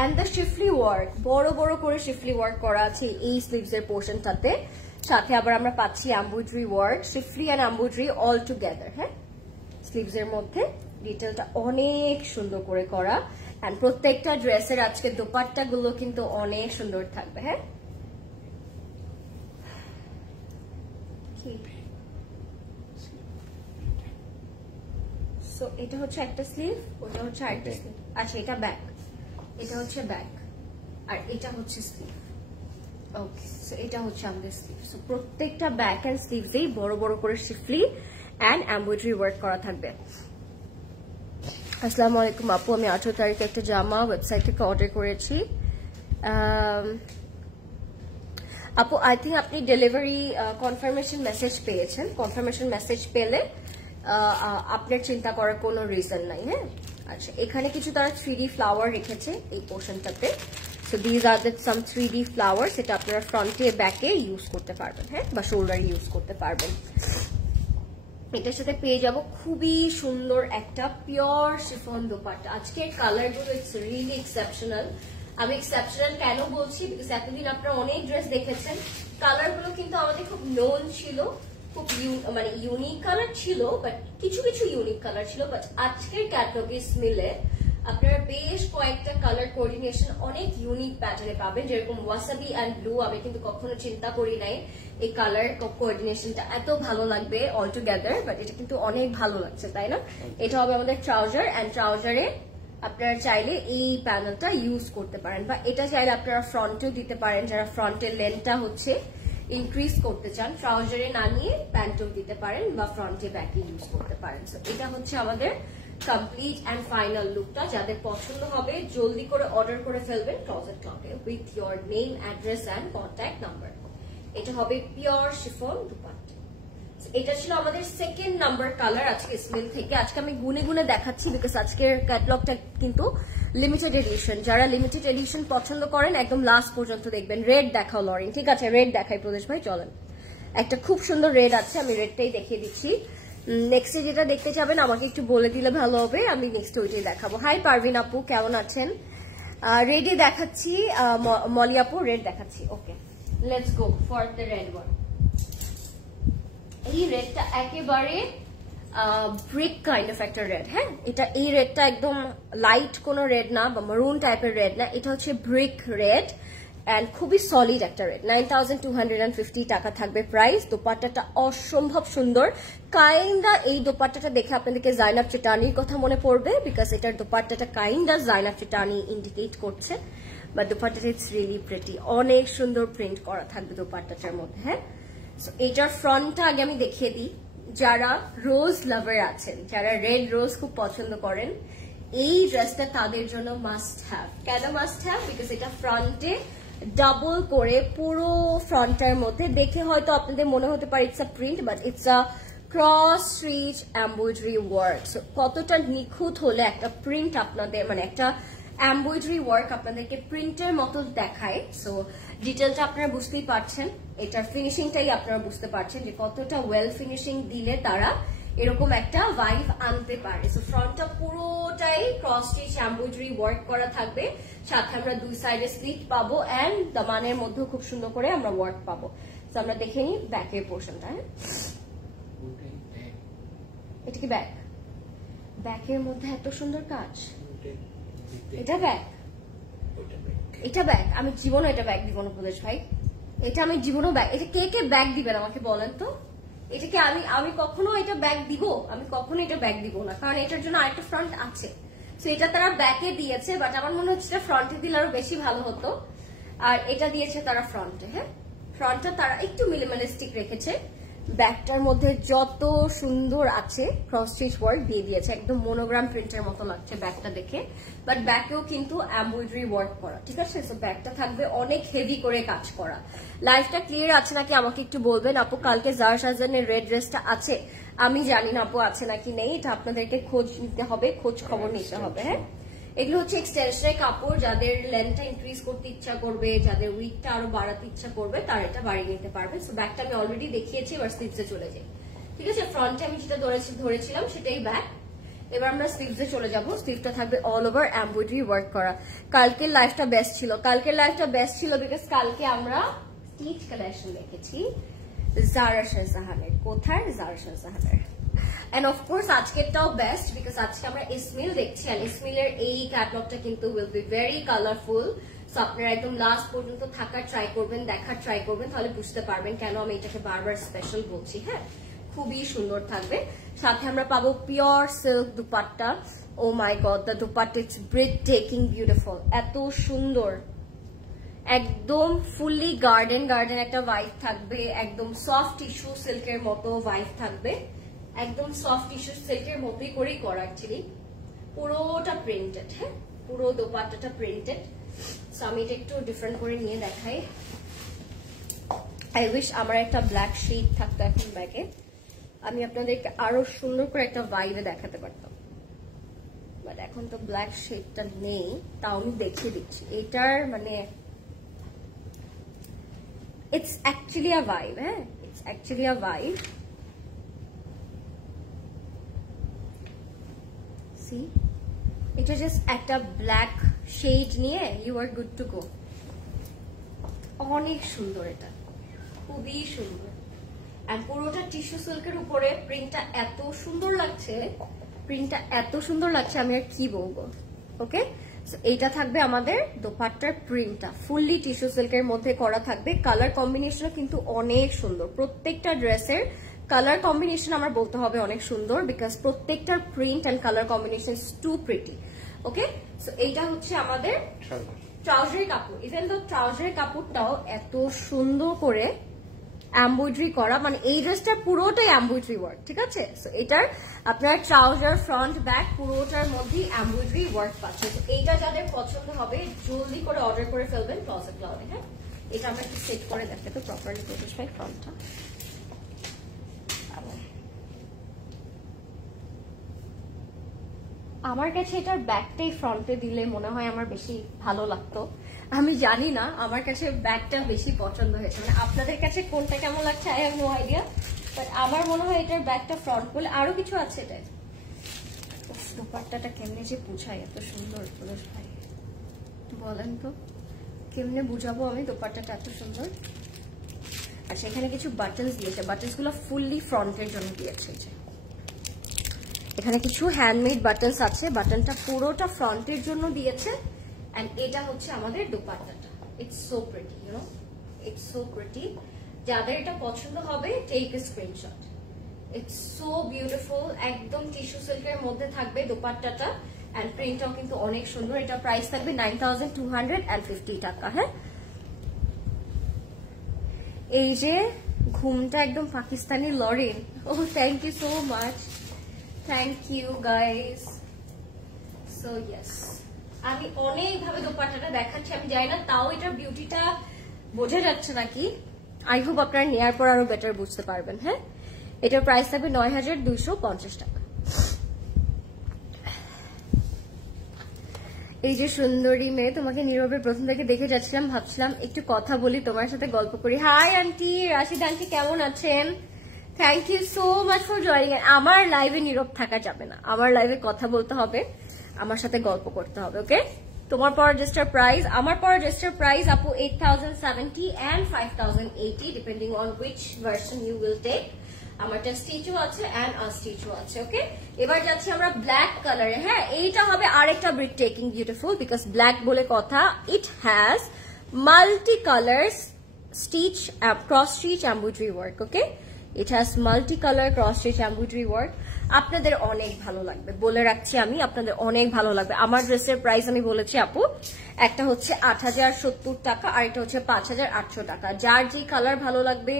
এন্ড দ্য শিফলি ওয়ার্ক, বড় বড় করে শিফলি ওয়ার্ক করা আছে এই স্লিভস এর পোর্শনটাতে। সাথে আবার আমরা পাচ্ছি embroidery work, schiffli and embroidery all together. হ্যাঁ, স্লিভস এর মধ্যে ডিটেলটা অনেক সুন্দর করে করা, এন্ড প্রত্যেকটা ড্রেসের আজকে দোপাট্টা গুলো কিন্তু অনেক সুন্দর থাকবে। হ্যাঁ, সো এটা হচ্ছে একটা স্লিভ, ওটা হচ্ছে আরেকটা স্লিভ। আচ্ছা, এটা ব্যাক, এটা হচ্ছে ব্যাক, আর এটা হচ্ছে স্লিভ। ওকে, সো এটা হচ্ছে আমাদের স্লিভ। সো প্রত্যেকটা ব্যাক এন্ড স্লিভসেই বড় বড় করে শিফলি এন্ড এমব্রয়ডারি ওয়ার্ক করা থাকবে। আসসালামু আলাইকুম আপু, আমি 18 তারিখে একটা জামা ওয়েবসাইট থেকে অর্ডার করেছি। আপু, আই থিঙ্ক আপনি ডেলিভারি কনফার্মেশন মেসেজ পেয়েছেন। কনফার্মেশন মেসেজ পেলে আপনার চিন্তা করার কোনো রিজন নাই। হ্যাঁ, আচ্ছা, এখানে কিছু তারা 3D ফ্লাওয়ার রেখেছে এই পোর্শনটাতে। So these are the some 3D flowers, এটা আপনারা ফ্রন্টে ব্যাকে ইউজ করতে পারবেন। হ্যাঁ, বা শোল্ডারে ইউজ করতে পারবেন। এটার সাথে পেয়ে যাব খুবই সুন্দর একটা পিওর শিফন দোপাট্টা। আজকের কালারগুলো ইটস রিয়েলি এক্সেপশনাল। আমি এক্সেপশনাল কেন বলছি, বিকজ এতদিন আপনারা অনেক ড্রেস দেখেছেন, কালারগুলো কিন্তু আমাদের খুব নোন ছিল, খুব মানে ইউনিক কালার ছিল, বাট কিছু কিছু ইউনিক কালার ছিল। বাট আজকের ক্যাটালগে মিলে আপনারা বেশ কয়েকটা কালার কোঅর্ডিনেশন অনেক ইউনিক প্যাটার্নে পাবেন, যেরকম ওয়াসাবি অ্যান্ড ব্লু। আমি কিন্তু কখনো চিন্তা করি নাই এই কালার কোঅর্ডিনেশনটা এত ভালো লাগবে অল টুগেদার, বাট এটা কিন্তু অনেক ভালো লাগছে, তাই না? এটা হবে আমাদের ট্রাউজার, অ্যান্ড ট্রাউজারে আপনারা চাইলে এই প্যানেলটা ইউজ করতে পারেন, বা এটা চাইলে আপনারা ফ্রন্টেও দিতে পারেন, যারা ফ্রন্টের লেন্থটা হচ্ছে ইনক্রিজ করতে চান, ট্রাউজারে না নিয়ে প্যান্টও দিতে পারেন, বা ফ্রন্টে ব্যাকে ইউজ করতে পারেন। সো এটা হচ্ছে আমাদের কমপ্লিট অ্যান্ড ফাইনাল লুকটা। যাদের পছন্দ হবে জলদি করে অর্ডার করে ফেলবেন ক্লজেট ক্লকে with your name, address and contact number. এটা হবে পিওর শিফন দুপাট্টা। এটা ছিল আমাদের সেকেন্ড নাম্বার কালার আজকে স্মেল থেকে। আজকে আমি গুনে গুনে দেখাচ্ছি, বিকজ আজকের ক্যাটালগটা কিন্তু লিমিটেড এডিশন। যারা লিমিটেড এডিশন পছন্দ করেন একদম লাস্ট পর্যন্ত দেখবেন। রেড দেখাও লরিন, ঠিক আছে? রেড দেখাই প্রদেশ ভাই, চলেন। একটা খুব সুন্দর রেড আছে, আমি রেডটাই দেখিয়ে দিচ্ছি। নেক্সটে যেটা দেখতে চাবেন আমাকে একটু বলে দিলে ভালো হবে, আমি নেক্সট ওইটাই দেখাবো। হাই পারভিন আপু, কেমন আছেন? রেডই দেখাচ্ছি, মলি আপু রেড দেখাচ্ছি। Okay, let's go for the red one. এই রেডটা একেবারে ব্রিক কাইন্ড অফ একটা রেড। হ্যাঁ, এটা এই রেডটা একদম লাইট কোনো রেড না, বা মারুন টাইপের রেড না, এটা হচ্ছে ব্রিক রেড, এন্ড খুবই সলিড একটা রেড। 9250 টাকা থাকবে প্রাইস। দোপাট্টাটা অসম্ভব সুন্দর। কাইন্ডা এই দোপাট্টাটা দেখে আপনাদেরকে জাইনাব চিটানির কথা মনে পড়বে, বিকজ এটার দোপাট্টাটা কাইন্ডা জাইনাব চিটানি ইন্ডিকেট করছে, বাট দোপাট্টাটা ইটস রিয়েলি প্রিটি। অনেক সুন্দর প্রিন্ট করা থাকবে দোপাট্টাটার মধ্যে। হ্যাঁ, সো এটার ফ্রন্টটা আগে আমি দেখিয়ে দিই। যারা রোজ লাভার আছেন, যারা রেড রোজ খুব পছন্দ করেন, এই ড্রেসটা তাদের জন্য মাস্ট হ্যাভ। কেন মাস্ট হ্যাভ? বিকজ এটা ফ্রন্টে ডাবল করে পুরো ফ্রন্টের মধ্যে দেখে হয়তো আপনাদের মনে হতে পারে it's a print, but it's a cross stitch embroidery work. So কতটা নিখুঁত হলে একটা প্রিন্ট আপনাদের, মানে একটা এমব্রয়ডারি ওয়ার্ক আপনাদেরকে প্রিন্টের মতো দেখায়। সো ডিটেলটা আপনারা বুঝতেই পারছেন, এটার ফিনিশিংটাই আপনারা বুঝতে পারছেন যে কতটা ওয়েল ফিনিশিং দিলে তারা এরকম একটা ভাইব আনতে পারে। সো ফ্রন্টটা পুরোটাই ক্রস স্টিচ এমব্রয়ডারি ওয়ার্ক করা থাকবে, সাথে আমরা দুই সাইডে স্লিট পাবো, এন্ড দামানের মধ্যেও খুব সুন্দর করে আমরা ওয়ার্ক পাবো। তো আমরা দেখে নিই ব্যাকের পোর্শনটা। হ্যাঁ, এটা কি ব্যাক? ব্যাকের মধ্যে এত সুন্দর কাজ। এটা ব্যাক, এটা ব্যাক। আমি জীবনও এটা ব্যাক দিব না প্রদেশ ভাই, এটা আমি জীবনও ব্যাক। এটা কে কে ব্যাক দিবেন আমাকে বলেন তো? এটাকে আমি কখনো এটা ব্যাক দিব? আমি কখনো এটা ব্যাক দিব না, কারণ এটার জন্য আরেকটা ফ্রন্ট আছে। সো এটা তারা ব্যাকে দিয়েছে, বাট আমার মনে হচ্ছে ফ্রন্টে দিলে আরো বেশি ভালো হতো। আর এটা দিয়েছে তারা ফ্রন্টে। হ্যাঁ, ফ্রন্টটা তারা একটু মিনিমালিস্টিক রেখেছে। ব্যাকটার মধ্যে যত সুন্দর আছে ক্রস স্টিচ ওয়ার্ক দিয়ে দিয়েছে, একদম মোনোগ্রাম প্রিন্টের মতো লাগছে ব্যাকটা দেখে, বাট ব্যাকেও কিন্তু এমব্রয়ডারি ওয়ার্ক করা, ঠিক আছে? সো ব্যাকটা থাকবে অনেক হেভি করে কাজ করা। লাইফটা ক্লিয়ার আছে নাকি আমাকে একটু বলবেন। আপু, কালকে জার সাজানের রেড ড্রেসটা আছে? আমি জানি না আপু আছে নাকি নেই, এটা আপনাদেরকে খোঁজ নিতে হবে, খোঁজ খবর নিতে হবে। হ্যাঁ, এগুলো হচ্ছে এক্সটেনশনের কাপড়। যাদের লেন্থটা ইনক্রিজ করতে ইচ্ছা করবে, যাদের উইকটা আরো বাড়াতে ইচ্ছা করবে, তারা এটা বাড়িয়ে নিতে পারবে। সো ব্যাকটা আমি অলরেডি দেখিয়েছি, এবার স্লিভসে চলে যাই। ঠিক আছে, ফ্রন্টে আমি যেটা ধরেছিলাম সেটাই ব্যাক। এবার আমরা স্লিভসে চলে যাব। স্লিভটা থাকবে অল ওভার এমব্রয়ডারি ওয়ার্ক করা। কালকের লাইফটা বেস্ট ছিল, বিকজ কালকে আমরা স্টিচ কালেকশন দেখেছি জারা শাহজাহানের। কোথায়? জারা শাহজাহানের। এন্ড অফকোর্স আজকেরটাও বেস্ট, বিকজ আজকে আমরা ইসমিল দেখছি, আর ইসমিলের এই ক্যাটলগটা কিন্তু will be very colourful. So আপনারা একদম লাস্ট পর্যন্ত দেখার ট্রাই করবেন, তাহলে বুঝতে পারবেন কেন আমি এটাকে বারবার স্পেশাল বলছি। হ্যাঁ, খুবই সুন্দর থাকবে। সাথে আমরা পাবো pure silk dupatta. Oh my god, the dupatta it's breathtaking beautiful, এত সুন্দর, একদম ফুললি গার্ডেন একটা ভাইব থাকবে, একদম সফট টিস্যু সিল্কের মতো ভাইব থাকবে, একদম সফট টিস্যু সিল্কের মতোই করেই করা। অ্যাকচুয়ালি পুরোটা প্রিন্টেড, হ্যাঁ পুরো দোপাট্টাটা প্রিন্টেড। সো আমি এটা একটু ডিফারেন্ট করে নিয়ে দেখাই। আই উইশ আমার একটা ব্ল্যাক শেড থাকতো এখন ব্যাগে, আমি আপনাদেরকে আরো সুন্দর করে একটা ভাইবে দেখাতে পারতাম, বাট এখন তো ব্ল্যাক শেডটা নেই। তাও আমি দেখিয়ে দিচ্ছি, এটার মানে ইটস অ্যাকচুয়ালি আ ভাইব। হ্যাঁ, it's actually a vibe. See, এটা জাস্ট একটা ব্ল্যাক শেড নিয়ে you are good to go. অনেক সুন্দর, এটা খুবই সুন্দর। আর পুরোটা টিস্যু সিল্কের উপরে প্রিন্টটা এত সুন্দর লাগছে, আমি আর কি বলবো। ওকে, এইটা থাকবে আমাদের দোপাট্টার প্রিন্টটা, ফুললি টিস্যু সিল্কের মধ্যে করা থাকবে। কালার কম্বিনেশন কিন্তু অনেক সুন্দর, প্রত্যেকটা ড্রেসের কালার কম্বিনেশন আমার বলতে হবে অনেক সুন্দর, বিকজ প্রত্যেকটার print and colour combination is too pretty. Okay, so এইটা হচ্ছে আমাদের ট্রাউজারের কাপড়। ইভেন তো ট্রাউজারের কাপড়টাও এত সুন্দর করে এমব্রয়ডারি করা, মানে এই ড্রেসটার পুরোটাই এমব্রয়ডারি ওয়ার্ক। ঠিক আছে, সো এটার আপনার ট্রাউজার ফ্রন্ট ব্যাক পুরোটার মধ্যেই এমব্রয়ডারি ওয়ার্ক পাচ্ছেন। তো এইটা যাদের পছন্দ হবে জলদি করে অর্ডার করে ফেলবেন ক্লজেট ক্লাউডে। হ্যাঁ, এটা আমরা একটু সেট করে দেখতে তো প্রপারলি প্রতিষ্ঠায় ফ্রন্টটা। আমার কাছে এটার ব্যাকটাই ফ্রন্টে দিলে মনে হয় আমার বেশি ভালো লাগতো। আমি জানি না, আমার কাছে ব্যাকটা বেশি পছন্দ হয়েছে, মানে আপনাদের কাছে কোনটা কেমন লাগছে I have no idea, but আমার মনে হয় এটার ব্যাকটা ফ্রন্ট বলে। আরো কিছু আছে এটা, দোপাট্টাটা কেমনে যে বুঝাই, এত সুন্দর পুরুষ ভাই, বলেন তো কেমনে বুঝাবো আমি দোপাট্টাটা এত সুন্দর। আর সেখানে কিছু বাটনস দিয়েছে, বাটনস গুলো ফুললি ফ্রন্টের জন্য দিয়েছে। এখানে কিছু হ্যান্ডমেড বাটনস আছে, বাটনটা পুরোটা ফ্রন্টের জন্য দিয়েছে। এন্ড এটা হচ্ছে আমাদের দোপাট্টাটা, it's so pretty, you know, it's so pretty. যাদের এটা পছন্দ হবে take a screenshot, it's so beautiful. একদম টিস্যু সিল্কের মধ্যে থাকবে দোপাট্টাটা, এন্ড প্রিন্টটাও কিন্তু অনেক সুন্দর। এটা প্রাইস থাকবে 9250 টাকা। হ্যাঁ, এই যে ঘুমটা একদম পাকিস্তানি লরেন, oh thank you so much, thank you guys. So yes, আমি অনেক ভাবে দোপাট্টাটা দেখাচ্ছি, আমি জানি না তাও এটার বিউটিটা বোঝা যাচ্ছে নাকি। আই হোপ আপনারা নেয়ার পর আরো বেটার বুঝতে পারবেন। হ্যাঁ, এটার প্রাইস থাকবে 9250 টাকা। এই যে সুন্দরী মেয়ে, তোমাকে নীরবের প্রথম থেকে দেখে যাচ্ছিলাম, ভাবছিলাম একটু কথা বলি, তোমার সাথে গল্প করি। হাই আন্টি, রাশিদ আন্টি কেমন আছেন? Thank you so much for joining. আমার লাইভে নীরব থাকা যাবে না, আমার লাইভে কথা বলতে হবে, আমার সাথে গল্প করতে হবে। ওকে, তোমার পাওয়ার ড্রেসটার প্রাইস, আমার পাওয়ার ড্রেসটার প্রাইস আপু 8070 and 5080 depending on which version you will take. আমারটা স্টিচও আছে এন্ড আনস্টিচও আছে। ওকে, এবার যাচ্ছি আমরা ব্ল্যাক কালারে। হ্যাঁ, এইটা হবে আরেকটা brick taking beautiful, because black বলে কথা, it has multi colour stitch cross stitch embroidery work. Okay, it has multi colour cross stitch embroidery work. আপনাদের অনেক ভালো লাগবে, বলে রাখছি আমি, আপনাদের অনেক ভালো লাগবে। আমার ড্রেসের প্রাইস আমি বলেছি আপু, একটা হচ্ছে 8070 টাকা আর এটা হচ্ছে 5800 টাকা। যার যে কালার ভালো লাগবে,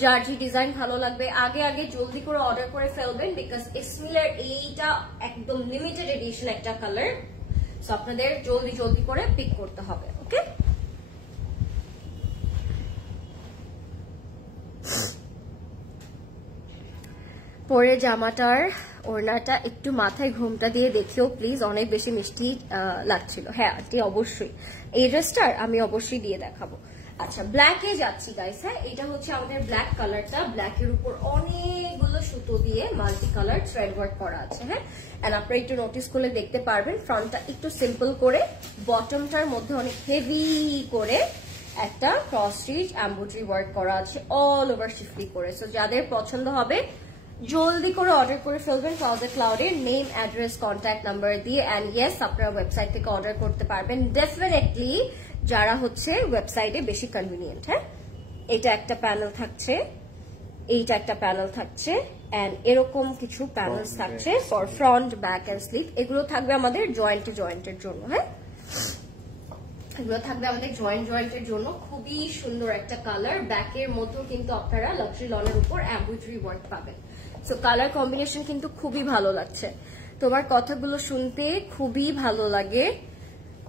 যার যে ডিজাইন ভালো লাগবে, আগে আগে জলদি করে অর্ডার করে ফেলবেন, বিকজ ইসমিলের এইটা একদম লিমিটেড এডিশন একটা কালার, সো আপনাদের জলদি জলদি করে পিক করতে হবে। ওকে, পরে জামাটার ওড়নাটা একটু মাথায় ঘুমটা দিয়ে দেখিও প্লিজ, অনেক বেশি মিষ্টি লাগছিল। হ্যাঁ আন্টি, অবশ্যই এই ড্রেসটার আমি অবশ্যই দিয়ে দেখাবো। আচ্ছা ব্ল্যাকে যাচ্ছি গাইস। হ্যাঁ, এটা হচ্ছে আমাদের ব্ল্যাক কালারটা, ব্ল্যাকের উপর অনেকগুলো সুতো দিয়ে মাল্টি কালার থ্রেড ওয়ার্ক করা আছে। হ্যাঁ, এন্ড আপনারা একটু নোটিস করলে দেখতে পারবেন ফ্রন্টটা একটু সিম্পল করে, বটমটার মধ্যে অনেক হেভি করে একটা ক্রস স্টিচ এমব্রয়ডারি ওয়ার্ক করা আছে অল ওভার শিফলি করে। সো যাদের পছন্দ হবে জলদি করে অর্ডার করে ফেলবেন ক্লজেট ক্লাউডের নেম, অ্যাড্রেস, কন্ট্যাক্ট নাম্বার দিয়ে। এন্ড ইয়েস, আপনারা ওয়েবসাইট থেকে অর্ডার করতে পারবেন ডেফিনেটলি, যারা হচ্ছে ওয়েবসাইটে বেশি কনভিনিয়েন্ট। হ্যাঁ, এটা একটা প্যানেল থাকছে, এইটা একটা প্যানেল থাকছে, এন্ড এরকম কিছু প্যানেলস থাকছে for front, back end sleeve. এগুলো থাকবে আমাদের জয়েন্টের জন্য। হ্যাঁ, এগুলো থাকবে আমাদের জয়েন্টের জন্য। খুবই সুন্দর একটা কালার, ব্যাকের মধ্যেও কিন্তু আপনারা লাক্সারি লনের উপর এমব্রয়ডারি ওয়ার্ক পাবেন। সো কালার কম্বিনেশন কিন্তু খুবই ভালো লাগছে। তোমার কথাগুলো শুনতে খুবই ভালো লাগে।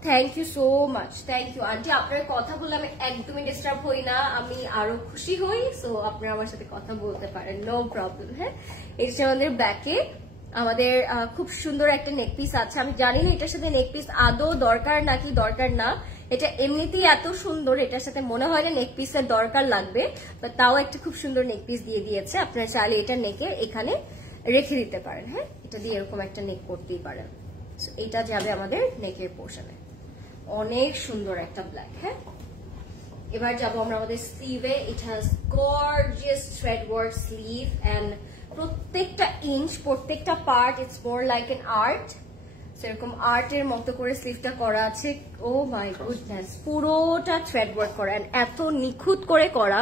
Thank you so much, thank you aunty. আপনার কথা বলে আমি একদমই ডিস্টার্ব হই না, আমি আরো খুশি হই। সো আপনারা আমার সাথে কথা বলতে পারেন, নো প্রবলেম। হ্যাঁ, এটা আমাদের ব্যাকে আমাদের খুব সুন্দর একটা নেক পিস আছে। আমি জানি না এটার সাথে নেক পিস আদৌ দরকার নাকি দরকার না, এটা এমনিতেই এত সুন্দর, এটার সাথে মনে হয় না নেক পিসের দরকার লাগবে, বাট তাও একটা খুব সুন্দর নেক পিস দিয়ে দিয়েছে। আপনারা চাইলে এটা নেকের এখানে রেখে দিতে পারেন। হ্যাঁ, এটা দিয়ে এরকম একটা নেক করতেই পারেন। এটা যাবে আমাদের নেকের পোর্শনে, অনেক সুন্দর একটা ব্ল্যাক। হ্যাঁ, এবার যাবো আমরা আমাদের স্লিভে। It has gorgeous thread work sleeve and প্রত্যেকটা ইঞ্চ, প্রত্যেকটা part it's more like an art. সেরকম আর্টের মতো করে স্লিভটা করা আছে। ও মাই গুডনেস, পুরোটা থ্রেড ওয়ার্ক করা, এত নিখুঁত করে করা,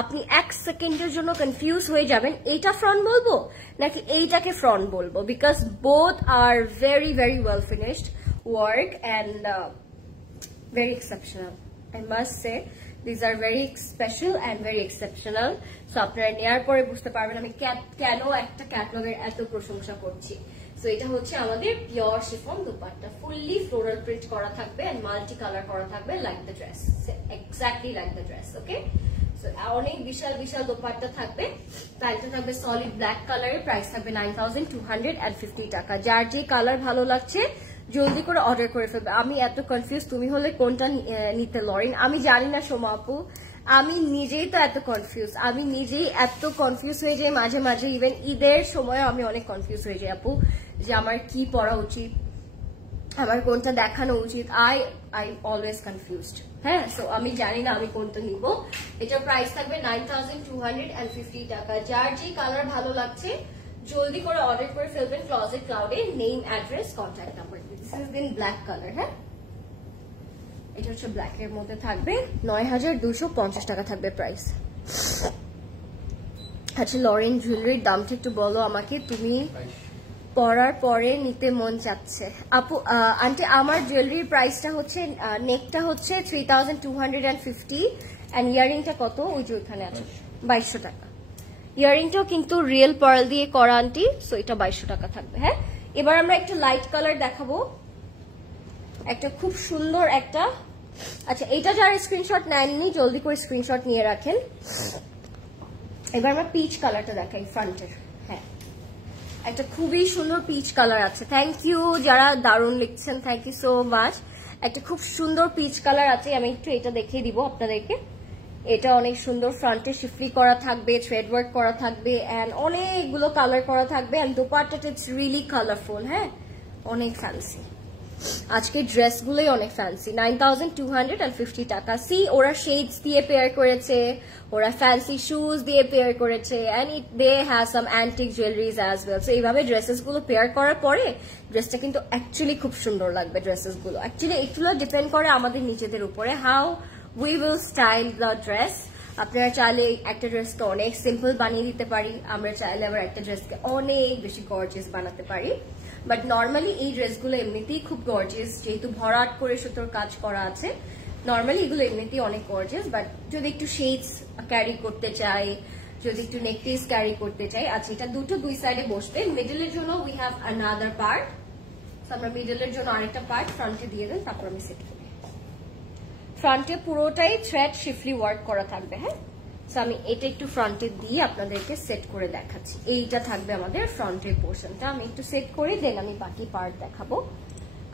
আপনি এক সেকেন্ডের জন্য কনফিউজ হয়ে যাবেন এইটা ফ্রন্ট বলবো নাকি এইটাকে ফ্রন্ট বলবো, because both are very very well finished work and very exceptional. I must say these are very special and very exceptional. So আপনারা নেয়ার পরে বুঝতে পারবেন আমি কেন একটা ক্যাটালগের এত প্রশংসা করছি। সো এটা হচ্ছে আমাদের pure chiffon dupatta, fully floral print করা থাকবে এন্ড মাল্টি কালার করা থাকবে, like the dress, exactly like the dress. Okay, so অনেক বিশাল বিশাল দোপাট্টা থাকবে। প্রাইসটা থাকবে সলিড ব্ল্যাক কালারের, প্রাইস থাকবে 9250 টাকা। যার যে কালার ভালো লাগছে জলদি করে অর্ডার করে ফেলবে। আমি এত কনফিউজ, তুমি হলে কোনটা নিতে লরিন আমি জানি না সোমা আপু, আমি নিজেই তো এত কনফিউজ, আমি নিজেই এত কনফিউজ হয়ে যাই মাঝে মাঝে, ইভেন ঈদের সময় আমি অনেক কনফিউজ হয়ে যাই আপু, যে আমার কি পরা উচিত, আমার কোনটা দেখানো উচিত। I always confused. হ্যাঁ, সো আমি জানি না আমি কোনটা নিব। এটার প্রাইস থাকবে 9250 টাকা। যার যে কালার ভালো লাগছে জলদি করে অর্ডার করে ফেলবেন ক্লজেট ক্লাউডে, name, address, contact number. This is in black colour. হ্যাঁ, এটা হচ্ছে ব্ল্যাক এর মধ্যে থাকবে, 9250 টাকা থাকবে প্রাইস। আচ্ছা লরেন, জুয়েলারির দামটা একটু বলো আমাকে, তুমি পরার পরে নিতে মন চাচ্ছে। আপু আন্টি আমার জুয়েলারির প্রাইসটা হচ্ছে, নেকটা হচ্ছে 3250 এন্ড ইয়ারিংটা কত, ওই যে ওইখানে আছে 2200 টাকা। ইয়ারিংটাও কিন্তু রিয়েল পার্ল দিয়ে করা আন্টি, সো এটা 2200 টাকা থাকবে। হ্যাঁ, এবার আমরা একটু লাইট কালার দেখাবো, একটা খুব সুন্দর একটা। আচ্ছা, এটা যারা স্ক্রিনশট নেননি জলদি করে স্ক্রিনশট নিয়ে রাখেন। এবার আমরা পিচ কালারটা দেখাই ফ্রন্টের। হ্যাঁ, একটা খুবই সুন্দর পিচ কালার আছে। থ্যাংক ইউ যারা দারুণ লিখছেন, থ্যাংক ইউ সো মাচ। একটা খুব সুন্দর পিচ কালার আছে, আমি একটু এটা দেখিয়ে দিব আপনাদেরকে। এটা অনেক সুন্দর, ফ্রন্টে শিফলি করা থাকবে, থ্রেড ওয়ার্ক করা থাকবে এন্ড অনেকগুলো কালার করা থাকবে এন্ড দোপাট্টাটা ইটস রিয়েলি কালারফুল। হ্যাঁ, অনেক ফ্যান্সি, আজকে ড্রেসগুলোই অনেক ফ্যান্সি। 9250 টাকা। সি ওরা শেডস দিয়ে পেয়ার করেছে, ওরা ফ্যান্সি শুজ দিয়ে পেয়ার করেছে and they have some antique jewelleries as well. So এইভাবে ড্রেসেস গুলো পেয়ার করার পরে ড্রেসটা কিন্তু অ্যাকচুয়ালি খুব সুন্দর লাগবে। ড্রেসেস গুলো অ্যাকচুয়ালি এগুলো ডিপেন্ড করে আমাদের নিজেদের উপরে, how we will style the dress. আপনারা চাইলে একটা ড্রেসকে অনেক সিম্পল বানিয়ে দিতে পারি, আমরা চাইলে আবার একটা ড্রেসকে অনেক বেশি গর্জিয়াস বানাতে পারি। বাট নর্মালি এই ড্রেসগুলো এমনিতেই খুব গর্জিয়াস, যেহেতু ভরাট করে সুতোর কাজ করা আছে, নর্মালি এগুলো এমনিতেই অনেক গর্জিয়াস। বাট যদি একটু শেডস ক্যারি করতে চাই, যদি একটু নেকপিস ক্যারি করতে চাই, আচ্ছা এটা দুই সাইডে বসবে। মিডলের জন্য উই হ্যাভ আনাদার পার্ট, আমরা মিডলের জন্য আরেকটা পার্ট ফ্রন্টে দিয়ে দেন, তারপর আমি সেট করি। ফ্রন্টে পুরোটাই থ্রেড শিফলি ওয়ার্ক করা থাকবে। হ্যাঁ, সো আমি এটা একটু ফ্রন্টে দিয়ে আপনাদেরকে সেট করে দেখাচ্ছি। এইটা থাকবে আমাদের ফ্রন্টের পোর্শনটা, আমি একটু সেট করে দেন আমি বাকি পার্ট দেখাবো।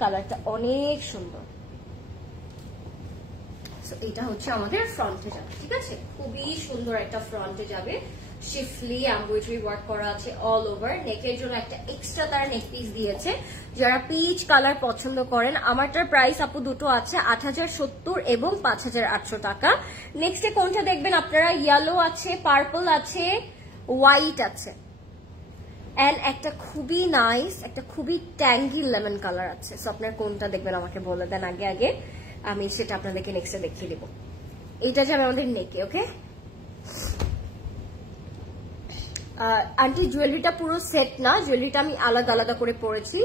কালারটা অনেক সুন্দর, এটা হচ্ছে আমাদের ফ্রন্টে যাবে, ঠিক আছে? খুবই সুন্দর একটা ফ্রন্টে যাবে, শিফলি এমব্রয়ডারি ওয়ার্ক করা আছে অল ওভার। নেকের জন্য একটা এক্সট্রা তারা নেক পিস দিয়েছে। যারা পিচ কালার পছন্দ করেন, আমারটার প্রাইস আপু দুটো আছে ৮০৭০ এবং ৫৮০০ টাকা। নেক্সটে কোনটা দেখবেন আপনারা? ইয়েলো আছে, পার্পল আছে, হোয়াইট আছে, এন্ড একটা খুবই নাইস, একটা খুবই ট্যাঙ্গি লেমন কালার আছে। সো আপনার কোনটা দেখবেন আমাকে বলে দেন আগে আগে, আমি সেটা আপনাদেরকে নেক্সটে দেখিয়ে দেবো। এইটা যাবে আমাদের নেকে, ওকে? আন্টি জুয়েলারিটা পুরো সেট না, জুয়েলারিটা আমি আলাদা আলাদা করে পরেছি।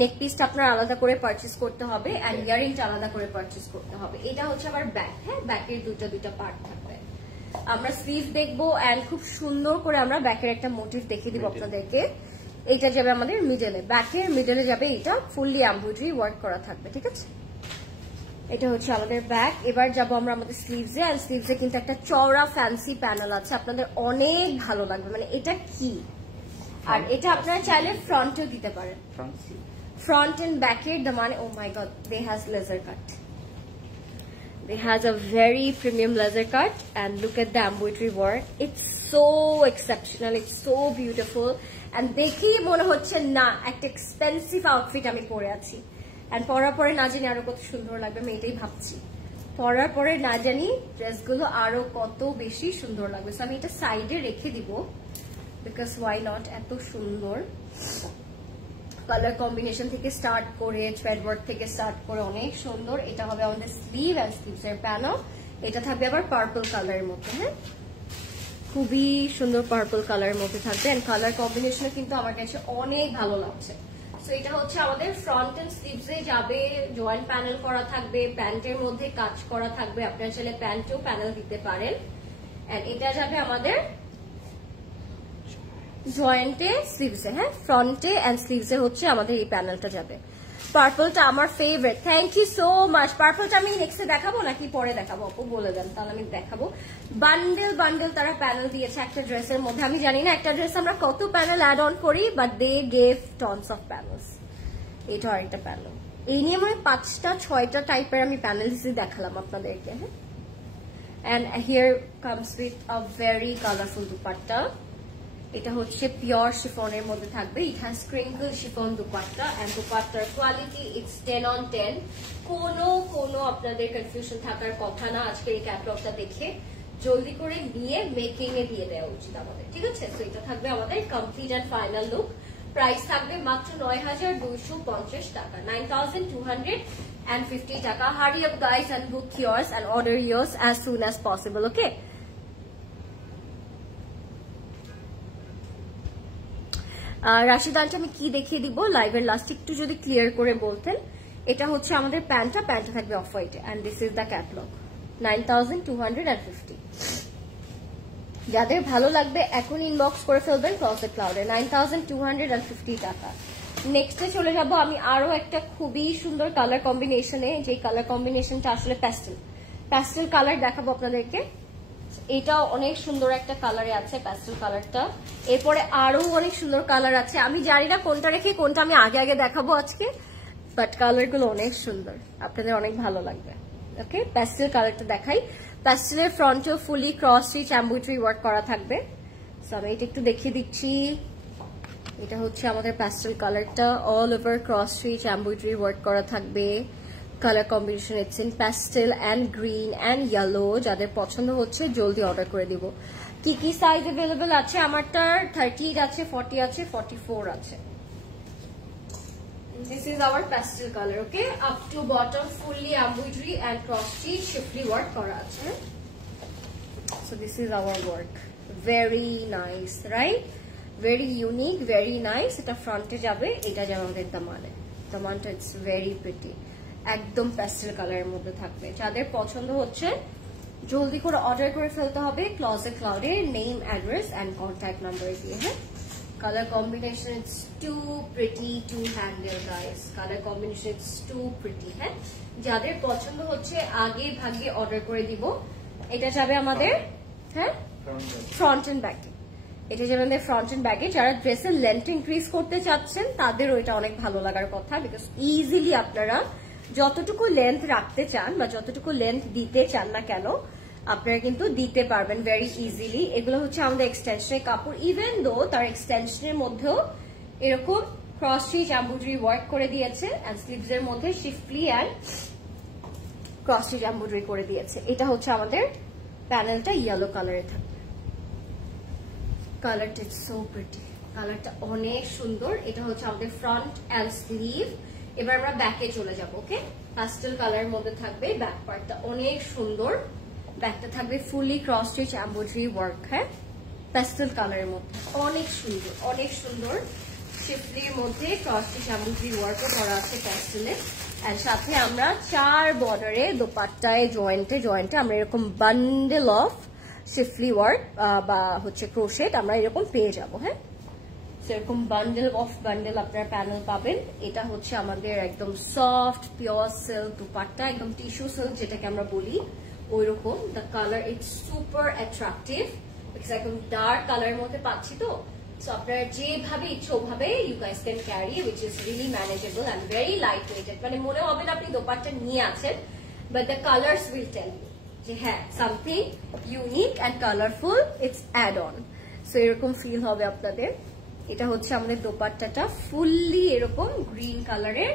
নেক পিসটা আপনার আলাদা করে পারচেস করতে হবে, এন্ড ইয়ারিংটা আলাদা করে পারচেস করতে হবে। এটা হচ্ছে আবার ব্যাক, হ্যাঁ, ব্যাকের দুইটা পার্ট থাকবে। আমরা স্লিভ দেখবো, এন্ড খুব সুন্দর করে আমরা ব্যাকের একটা মোটিভ দেখিয়ে দিব আপনাদেরকে। এটা যাবে আমাদের মিডলে, ব্যাকের মিডলে যাবে, এটা ফুললি এমব্রয়ডারি ওয়ার্ক করা থাকবে, ঠিক আছে? এটা হচ্ছে আমাদের ব্যাক। এবার যাবো আমরা আমাদের স্লিভসে, এন্ড স্লিভসে কিন্তু একটা চওড়া ফ্যান্সি প্যানেল আছে, আপনাদের অনেক ভালো লাগবে। মানে এটা কি, আর এটা আপনারা চাইলে ফ্রন্টেও দিতে পারেন, ফ্রন্ট এন্ড ব্যাকের দামানে। Oh my god, they has laser cut, they has a very premium leather cut, and look at the embroidery work. It's so exceptional, it's so beautiful, and দেখি মনে হচ্ছে না একটা এক্সপেন্সিভ আউটফিট আমি পরে আছি। and পরার পরে না জানি আরো কত সুন্দর লাগবে, আমি এটাই ভাবছি। পরার পরে না জানি ড্রেসগুলো আরো কত বেশি সুন্দর লাগবে। সো আমি এটা সাইডে রেখে দিব, বিকজ ওয়াই নট, এত সুন্দর কালার কম্বিনেশন থেকে স্টার্ট করে, থ্রেড ওয়ার্ক থেকে স্টার্ট করে অনেক সুন্দর। এটা হবে আমাদের স্লিভ এন্ড স্লিভস এর প্যানেল। এটা থাকবে আবার পার্পল কালারের মধ্যে, হ্যাঁ, খুবই সুন্দর পার্পল কালারের মধ্যে থাকবে, এন্ড কালার কম্বিনেশন কিন্তু আমার কাছে অনেক ভালো লাগছে। সো এটা হচ্ছে আমাদের ফ্রন্ট এন্ড স্লিভসে যাবে, জয়েন্ট প্যানেল করা থাকবে, প্যান্টের মধ্যে কাজ করা থাকবে, আপনারা চাইলে প্যান্টেও প্যানেল দিতে পারেন। এন্ড এটা যাবে আমাদের জয়েন্টে স্লিভসে, হ্যাঁ, ফ্রন্টে এন্ড স্লিভসে হচ্ছে আমাদের এই প্যানেলটা যাবে। পার্পলটা আমার favourite, thank you so much. পার্পলটা আমি নেক্সটে দেখাবো নাকি পরে দেখাবো আপু বলে দেন, তাহলে আমি দেখাবো। বান্ডেল বান্ডেল তারা প্যানেল দিয়েছে একটা ড্রেসের মধ্যে। আমি জানি না একটা ড্রেস আমরা কত প্যানেল অ্যাড অন করি, but they gave tons of panels. এটা আরেকটা প্যানেল, এই নিয়ে মানে 5টা-6টা টাইপের আমি প্যানেল দেখালাম আপনাদেরকে, হ্যাঁ। And here comes with a very colourful dupatta. এটা হচ্ছে পিওর শিফনের মধ্যে থাকবে, it has crinkle chiffon dupatta, and দুপাট্টার কোয়ালিটি ইটস 10 on 10। কোনো আপনাদের কনফিউশন থাকার কথা না। আজকে এই ক্যাটালগটা দেখে জলদি করে নিয়ে মেকিং এ দিয়ে দেওয়া উচিত আমাদের, ঠিক আছে? তো এটা থাকবে আমাদের complete and final look. Price থাকবে মাত্র ৯,২৫০ টাকা, 9,250 টাকা। Hurry up guys and book yours and order yours as soon as possible, okay? রাশিদানটা আমি কি দেখিয়ে দিব লাইভের লাস্ট, একটু যদি ক্লিয়ার করে বলতেন। এটা হচ্ছে আমাদের প্যান্টটা থাকবে অফ হোয়াইটে, and this is the catalogue, 9,250। যাদের ভালো লাগবে এখন ইনবক্স করে ফেলবেন ক্লসেট ক্লাউডে, 9,250 টাকা। নেক্সটে চলে যাব আমি আরো একটা খুবই সুন্দর কালার কম্বিনেশনে, যে কালার কম্বিনেশনটা আসলে প্যাস্টেল কালার দেখাবো আপনাদেরকে। এটাও অনেক সুন্দর একটা কালারে আছে, প্যাস্টেল কালারটা। এরপরে আরো অনেক সুন্দর কালার আছে, আমি জানি না কোনটা রেখে কোনটা আমি আগে দেখাবো আজকে, বাট কালারগুলো অনেক সুন্দর, আপনাদের অনেক ভালো লাগবে। ওকে, প্যাস্টেল কালারটা দেখাই। প্যাস্টেলের ফ্রন্টেও ফুলি ক্রস স্টিচ এমব্রয়ডারি ওয়ার্ক করা থাকবে। সো আমি এটা একটু দেখিয়ে দিচ্ছি। এটা হচ্ছে আমাদের প্যাস্টেল কালারটা, all over cross stitch embroidery work করা থাকবে। Colour combination it's in pastel and green and yellow. যাদের পছন্দ হচ্ছে জলদি অর্ডার করে দিব। কি কি সাইজ অ্যাভেলেবল আছে? আমারটার 38 আছে, 40 আছে, 44 আছে। This is our pastel color, okay? Up to bottom fully embroidery and cross stitch shiftly work করা আছে। So this is our work, very nice, right? Very unique, very nice. এটা ফ্রন্টে যাবে, এটা যাবে আমাদের দামানটা ইটস ভেরি প্রিটি, একদম প্যাস্টেল কালারের মধ্যে থাকবে। যাদের পছন্দ হচ্ছে জলদি করে অর্ডার করে ফেলতে হবে ক্লসেট ক্লাউডে name, address and contact number দিয়ে, হ্যাঁ। Color combination it's too pretty to handle, guys. Color combination it's too pretty, হ্যাঁ। যাদের পছন্দ হচ্ছে আগে ভাগে অর্ডার করে দিব। এটা যাবে আমাদের, হ্যাঁ, ফ্রন্ট এন্ড ব্যাকে। এটা যাবে আমাদের ফ্রন্ট এন্ড ব্যাকে। যারা ড্রেসের লেন্থ ইনক্রিজ করতে চাচ্ছেন তাদেরও এটা অনেক ভালো লাগার কথা, বিকজ ইজিলি আপনারা যতটুকু লেন্থ রাখতে চান বা যতটুকু লেন্থ দিতে চান না কেন আপনারা কিন্তু দিতে পারবেন ভেরি ইজিলি। এগুলো হচ্ছে আমাদের এক্সটেনশনের কাপড়, ইভেন দো তার এক্সটেনশনের মধ্যেও এরকম ক্রস স্টিচ এমব্রয়ডারি ওয়ার্ক করে দিয়েছে, এন্ড স্লিভস এর মধ্যে শিফলি এন্ড ক্রস স্টিচ এমব্রয়ডারি করে দিয়েছে। এটা হচ্ছে আমাদের প্যানেলটা ইয়েলো কালারে থাকবে। কালারটা ইটস সো প্রিটি, কালারটা অনেক সুন্দর। এটা হচ্ছে আমাদের ফ্রন্ট এন্ড স্লিভ। এবার আমরা ব্যাকে চলে যাব। ওকে, পাস্টেল কালারের মধ্যে থাকবে, ব্যাক পার্টটা অনেক সুন্দর। ব্যাকটা থাকবে fully cross stitch embroidery work. হ্যাঁ, পাস্টেল কালারের মধ্যে অনেক সুন্দর, অনেক সুন্দর। শিফলির মধ্যে ক্রস স্টিচ এমব্রয়ডারি ওয়ার্কও করা আছে প্যাস্টেলে, এন্ড সাথে আমরা 4 বর্ডারে দোপাট্টায় জয়েন্টে আমরা এরকম বান্ডেল অফ শিফলি ওয়ার্ক বা হচ্ছে ক্রোশেট আমরা এরকম পেয়ে যাব। হ্যাঁ, এরকম বান্ডেল আপনারা প্যানেল পাবেন। এটা হচ্ছে আমাদের একদম সফট পিওর সিল্ক দুপাট্টা, একদম টিস্যু সিল্ক যেটাকে আমরা বলি ওইরকম। The colour it's super attractive, because একদম ডার্ক কালারের মধ্যে পাচ্ছি তো। সো আপনারা যেভাবে ইচ্ছে ওভাবে you guys can carry, which is really manageable and very light weighted. মানে মনে হবে না আপনি দোপাট্টা নিয়ে আছেন, but the colours will tell you যে হ্যাঁ something unique and colourful, it's add on. So এরকম ফিল হবে আপনাদের। এটা হচ্ছে আমাদের দোপাট্টাটা ফুললি এরকম গ্রিন কালারের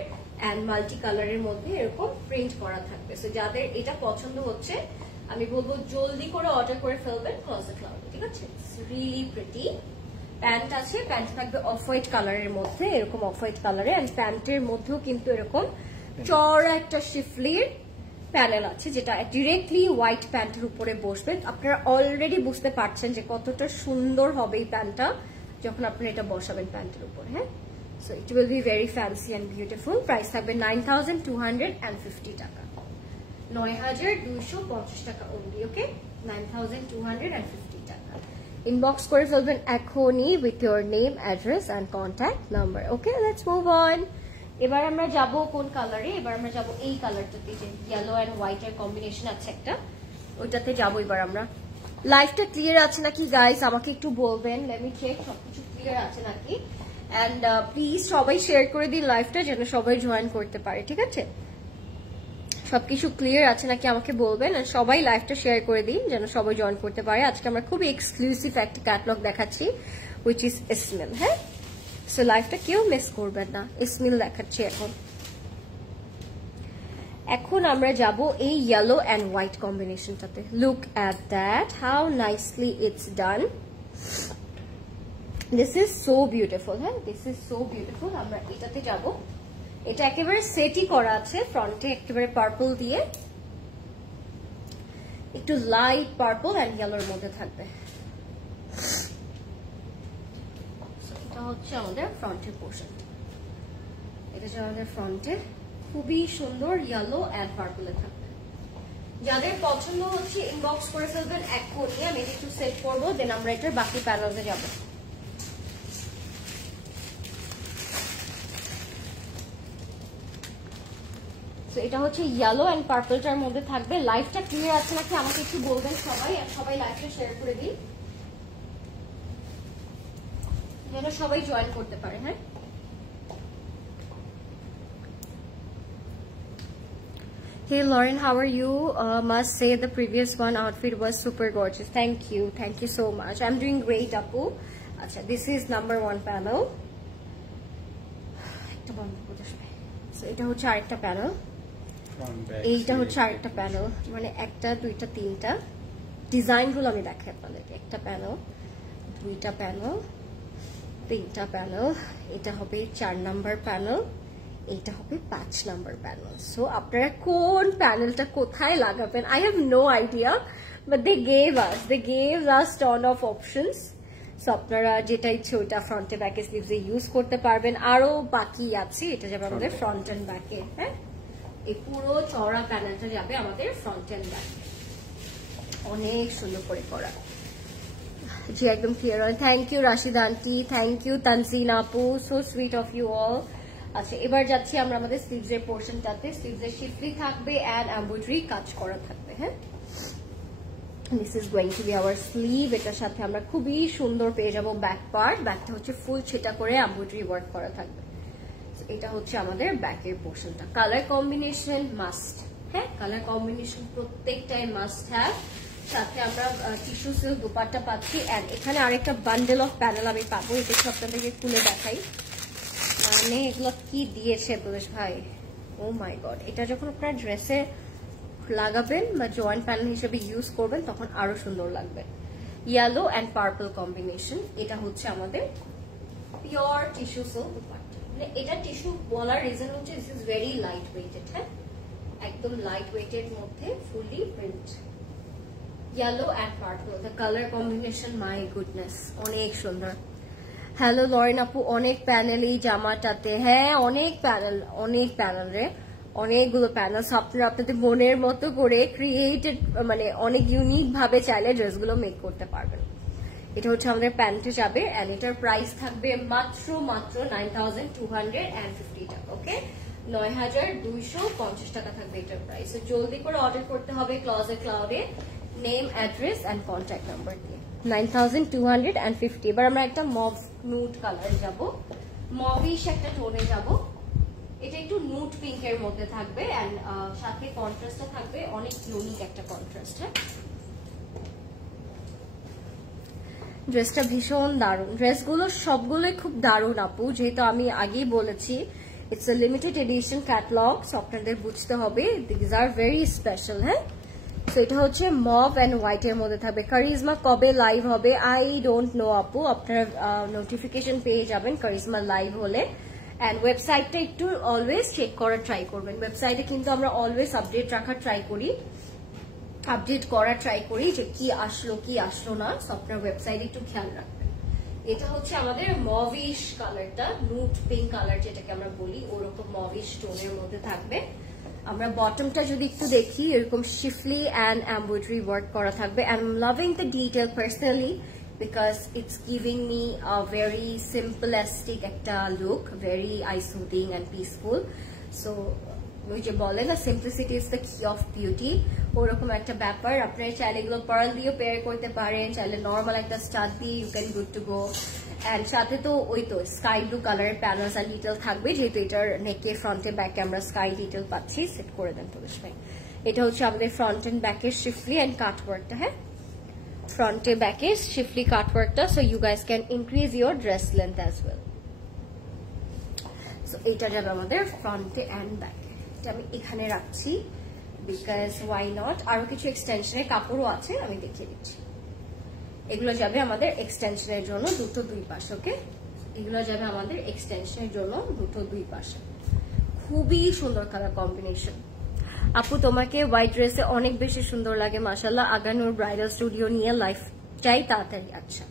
এন্ড মাল্টি কালারের মধ্যে এরকম প্রিন্ট করা থাকবে। সো যাদের এটা পছন্দ হচ্ছে আমি বলবো জলদি করে অর্ডার করে ফেলবেন ক্লজেট ক্লাউডে, ঠিক আছে? Really pretty. প্যান্ট আছে, প্যান্ট থাকবে অফ হোয়াইট কালারের মধ্যে, এরকম অফ হোয়াইট কালারে, এন্ড প্যান্টের মধ্যেও কিন্তু এরকম চড়া একটা শিফলির প্যানেল আছে যেটা ডিরেক্টলি হোয়াইট প্যান্টের উপরে বসবে। আপনারা অলরেডি বুঝতে পারছেন যে কতটা সুন্দর হবে এই প্যান্টটা যখন আপনারা এটা বসাবেন প্যান্টের উপর। হ্যাঁ, so it will be very fancy and beautiful. Price থাকবে 9250 টাকা, 9250 টাকা অনলি। ওকে, 9250 টাকা। ইনবক্স করে ফেলবেন এখনই with your name, address and contact number. Okay, let's move on. এবার আমরা যাব কোন কালারে? এবার আমরা যাব এই কালারটাতে, যে ইয়েলো অ্যান্ড হোয়াইট এর কম্বিনেশন আছে একটা, ওইটাতে যাবো এবার আমরা। লাইভটা ক্লিয়ার আছে নাকি গাইস আমাকে একটু বলবেন, লেট মি চেক সবকিছু ক্লিয়ার আছে নাকি। এন্ড প্লিজ সবাই শেয়ার করে দিন লাইভটা যেন সবাই জয়েন করতে পারে, ঠিক আছে? সবকিছু ক্লিয়ার আছে নাকি আমাকে বলবেন, আর সবাই লাইভটা শেয়ার করে দিন যেন সবাই জয়েন করতে পারে। আজকে আমরা খুবই এক্সক্লুসিভ একটা ক্যাটালগ দেখাচ্ছি, হুইচ ইজ ইসমিল। হ্যাঁ, সো লাইভটা কেউ মিস করবেন না, ইসমিল দেখাচ্ছি এখন। এখন আমরা যাব এই ইয়েলো এন্ড হোয়াইট কম্বিনেশনটাতে। Look at that, how nicely it's done. This is so beautiful. হ্যাঁ, দিস ইজ সো বিউটিফুল। আমরা এটাতে যাব। এটা একেবারে সেটই করা আছে, ফ্রন্টে একেবারে পার্পল দিয়ে, একটু লাইট পার্পল এন্ড ইয়েলোর মধ্যে থাকবে। এটা হচ্ছে আমাদের ফ্রন্টের পোর্শন। এটা হচ্ছে আমাদের ফ্রন্টের, খুবই সুন্দর ইয়েলো এন্ড পার্পলে থাকবে। যাদের পছন্দ হচ্ছে ইনবক্স করে ফেলবেন এখনই। আমি এটা একটু সেট করবো, দেন আমরা এটার বাকি প্যানেলে যাবো। এটা হচ্ছে ইয়েলো এন্ড পার্পলটার মধ্যে থাকবে। লাইভটা ক্লিয়ার আছে নাকি আমাকে একটু বলবেন সবাই, আর সবাই লাইভটা শেয়ার করে দিন যেন সবাই জয়েন করতে পারে। হ্যাঁ, Hey Lauren, how are you? Must say the previous one outfit was super gorgeous. Thank you so much. I'm doing great, Apu. Acha, this is number 1 panel. So এটা হচ্ছে আরেকটা প্যানেল, এইটা হচ্ছে আরেকটা প্যানেল, মানে একটা দুইটা তিনটা ডিজাইনগুলো আমি দেখাই আপনাদেরকে। একটা প্যানেল, দুইটা প্যানেল, তিনটা প্যানেল, এটা হবে 4 নাম্বার প্যানেল, এইটা হবে 5 নাম্বার প্যানেল। সো আপনারা কোন প্যানেলটা কোথায় লাগাবেন I have no idea, but they gave us ton of options. So আপনারা যেটা ইচ্ছে ওইটা ফ্রন্টে ব্যাকে স্লিভসে ইউজ করতে পারবেন। আরো বাকি আছে, এটা যাবে আমাদের ফ্রন্ট এন্ড ব্যাকে। হ্যাঁ, এই পুরো চওড়া প্যানেলটা যাবে আমাদের ফ্রন্ট এন্ড ব্যাকে, অনেক সুন্দর করে করা। জি একদম ক্লিয়ার হয়। Thank you Rashid aunty, thank you Tanzin আপু, so sweet of you all. আচ্ছা, এবার যাচ্ছি আমরা আমাদের স্লিভসের পোর্শনটাতে। স্লিভসের শিফলি থাকবে এন্ড এমব্রয়ডারি কাজ করা থাকবে। হ্যাঁ, this is going to B hour sleeve. এটার সাথে আমরা খুবই সুন্দর পেয়ে যাবো ব্যাক পার্ট। ব্যাকটা হচ্ছে ফুল ছেটা করে এমব্রয়ডারি ওয়ার্ক করা থাকবে। এটা হচ্ছে আমাদের ব্যাকের পোর্শনটা। কালার কম্বিনেশন মাস্ট, হ্যাঁ কালার কম্বিনেশন প্রত্যেকটাই মাস্ট হ্যাভ। সাথে আমরা টিস্যু সিল্ক দুপাট্টা পাচ্ছি। এন্ড এখানে আরেকটা বান্ডেল অফ প্যানেল আমি পাবো, এটা আপনাদেরকে খুলে দেখাই। মানে এগুলো কি দিয়েছে প্রদেশ ভাই, ও মাই গড। এটা যখন আপনার ড্রেসে লাগাবেন বা জয়েন্ট প্যানেল হিসেবে ইউজ করবেন তখন আরো সুন্দর লাগবে। Yellow and purple combination. এটা হচ্ছে আমাদের পিওর টিস্যু সিল্ক দুপাট্টা। মানে এটা টিস্যু বলার রিজন হচ্ছে this is very light weighted, হ্যাঁ একদম লাইট ওয়েটের মধ্যে fully print. Yellow and purple, the colour combination my goodness অনেক সুন্দর। হ্যালো লরেন আপু, অনেক প্যানেল এই জামাটাতে। হ্যাঁ অনেক প্যানেল রে, অনেকগুলো প্যানেল। আপনারা আপনাদের মনের মতো করে ক্রিয়েটেড মানে অনেক ইউনিক ভাবে চাইলে ড্রেসগুলো মেক করতে পারবেন। এটা হচ্ছে আমাদের প্যান্টে যাবে এন্ড এটার প্রাইস থাকবে মাত্র 9250 টাকা। ওকে 9250 টাকা থাকবে এটার প্রাইস। জলদি করে অর্ডার করতে হবে ক্লজেট ক্লাউডে name address and contact number দিয়ে। 9250। এবার আমরা একটা মভ নুড কালার যাব, মভিশ একটা টোনে যাব। এটা একটু নুড পিঙ্কের মধ্যে থাকবে এন্ড সাথে কন্ট্রাস্টটা থাকবে অনেক ইউনিক একটা কন্ট্রাস্ট। হ্যাঁ ড্রেসটা ভীষণ দারুণ, ড্রেসগুলো সবগুলোই খুব দারুণ আপু। যেহেতু আমি আগেই বলেছি it's a limited edition catalogue, so আপনাদের বুঝতে হবে দিস আর ভেরি স্পেশাল। হ্যাঁ তো এটা হচ্ছে মভ অ্যান্ড হোয়াইট এর মধ্যে থাকবে। কারিজমা কবে লাইভ হবে আই ডোন্ট নো আপু, আপনারা নোটিফিকেশন পেয়ে যাবেন কারিজমা লাইভ হলে। অ্যান্ড ওয়েবসাইটটা একটু অলওয়েজ চেক করার ট্রাই করবেন। ওয়েবসাইটে কিন্তু আমরা অলওয়েজ আপডেট রাখার ট্রাই করি, আপডেট করার ট্রাই করি যে কি আসলো না, আপনার ওয়েবসাইটে একটু খেয়াল রাখবেন। এটা হচ্ছে আমাদের মভিশ কালারটা, নুড পিঙ্ক কালার যেটাকে আমরা বলি, ওরকম মভিশ টোনের মধ্যে থাকবে। আমরা বটমটা যদি একটু দেখি এরকম শিফলি অ্যান্ড এমব্রয়ডারি ওয়ার্ক করা থাকবে। I am loving the detail personally because it's giving me a very simplistic একটা look, very eye soothing and peaceful. So ওই যে বলে না simplicity is the key of beauty, ওরকম একটা ব্যাপার। আপনারা চাইলে এগুলো পার্ল দিয়ে পেয়ার করতে পারেন, চাইলে নর্মাল একটা স্টাড দিয়ে you can good to go. And সাথে তো ওই তো স্কাই ব্লু কালারের প্যানেলস আর ডিটেল থাকবে, যেহেতু এটার নেকে ফ্রন্টে ব্যাকে আমরা স্কাই ডিটেল পাচ্ছি। সেট করে দেন পুলিশ ভাই। এটা হচ্ছে আমাদের ফ্রন্ট এন্ড ব্যাকের শিফলি অ্যান্ড কাটওয়ার্কটা। হ্যাঁ ফ্রন্টে ব্যাকে শিফলি কাটওয়ার্কটা, so you guys can increase your dress length as well. So এটা যাবে আমাদের ফ্রন্টে অ্যান্ড ব্যাকে। আমি এখানে রাখছি বিকজ ওয়াই নট, আরো কিছু এক্সটেনশনের কাপড়ও আছে আমি দেখিয়ে দিচ্ছি। এগুলো যাবে আমাদের এক্সটেনশনের জন্য দুটো দুই পাশে। ওকে এগুলো যাবে আমাদের এক্সটেনশনের জন্য দুটো দুই পাশে। খুবই সুন্দর কালার কম্বিনেশন। আপু তোমাকে হোয়াইট ড্রেসে অনেক বেশি সুন্দর লাগে মাশাআল্লাহ। আগানোর ব্রাইডাল স্টুডিও নিয়ে লাইফ চাই তাড়াতাড়ি। আচ্ছা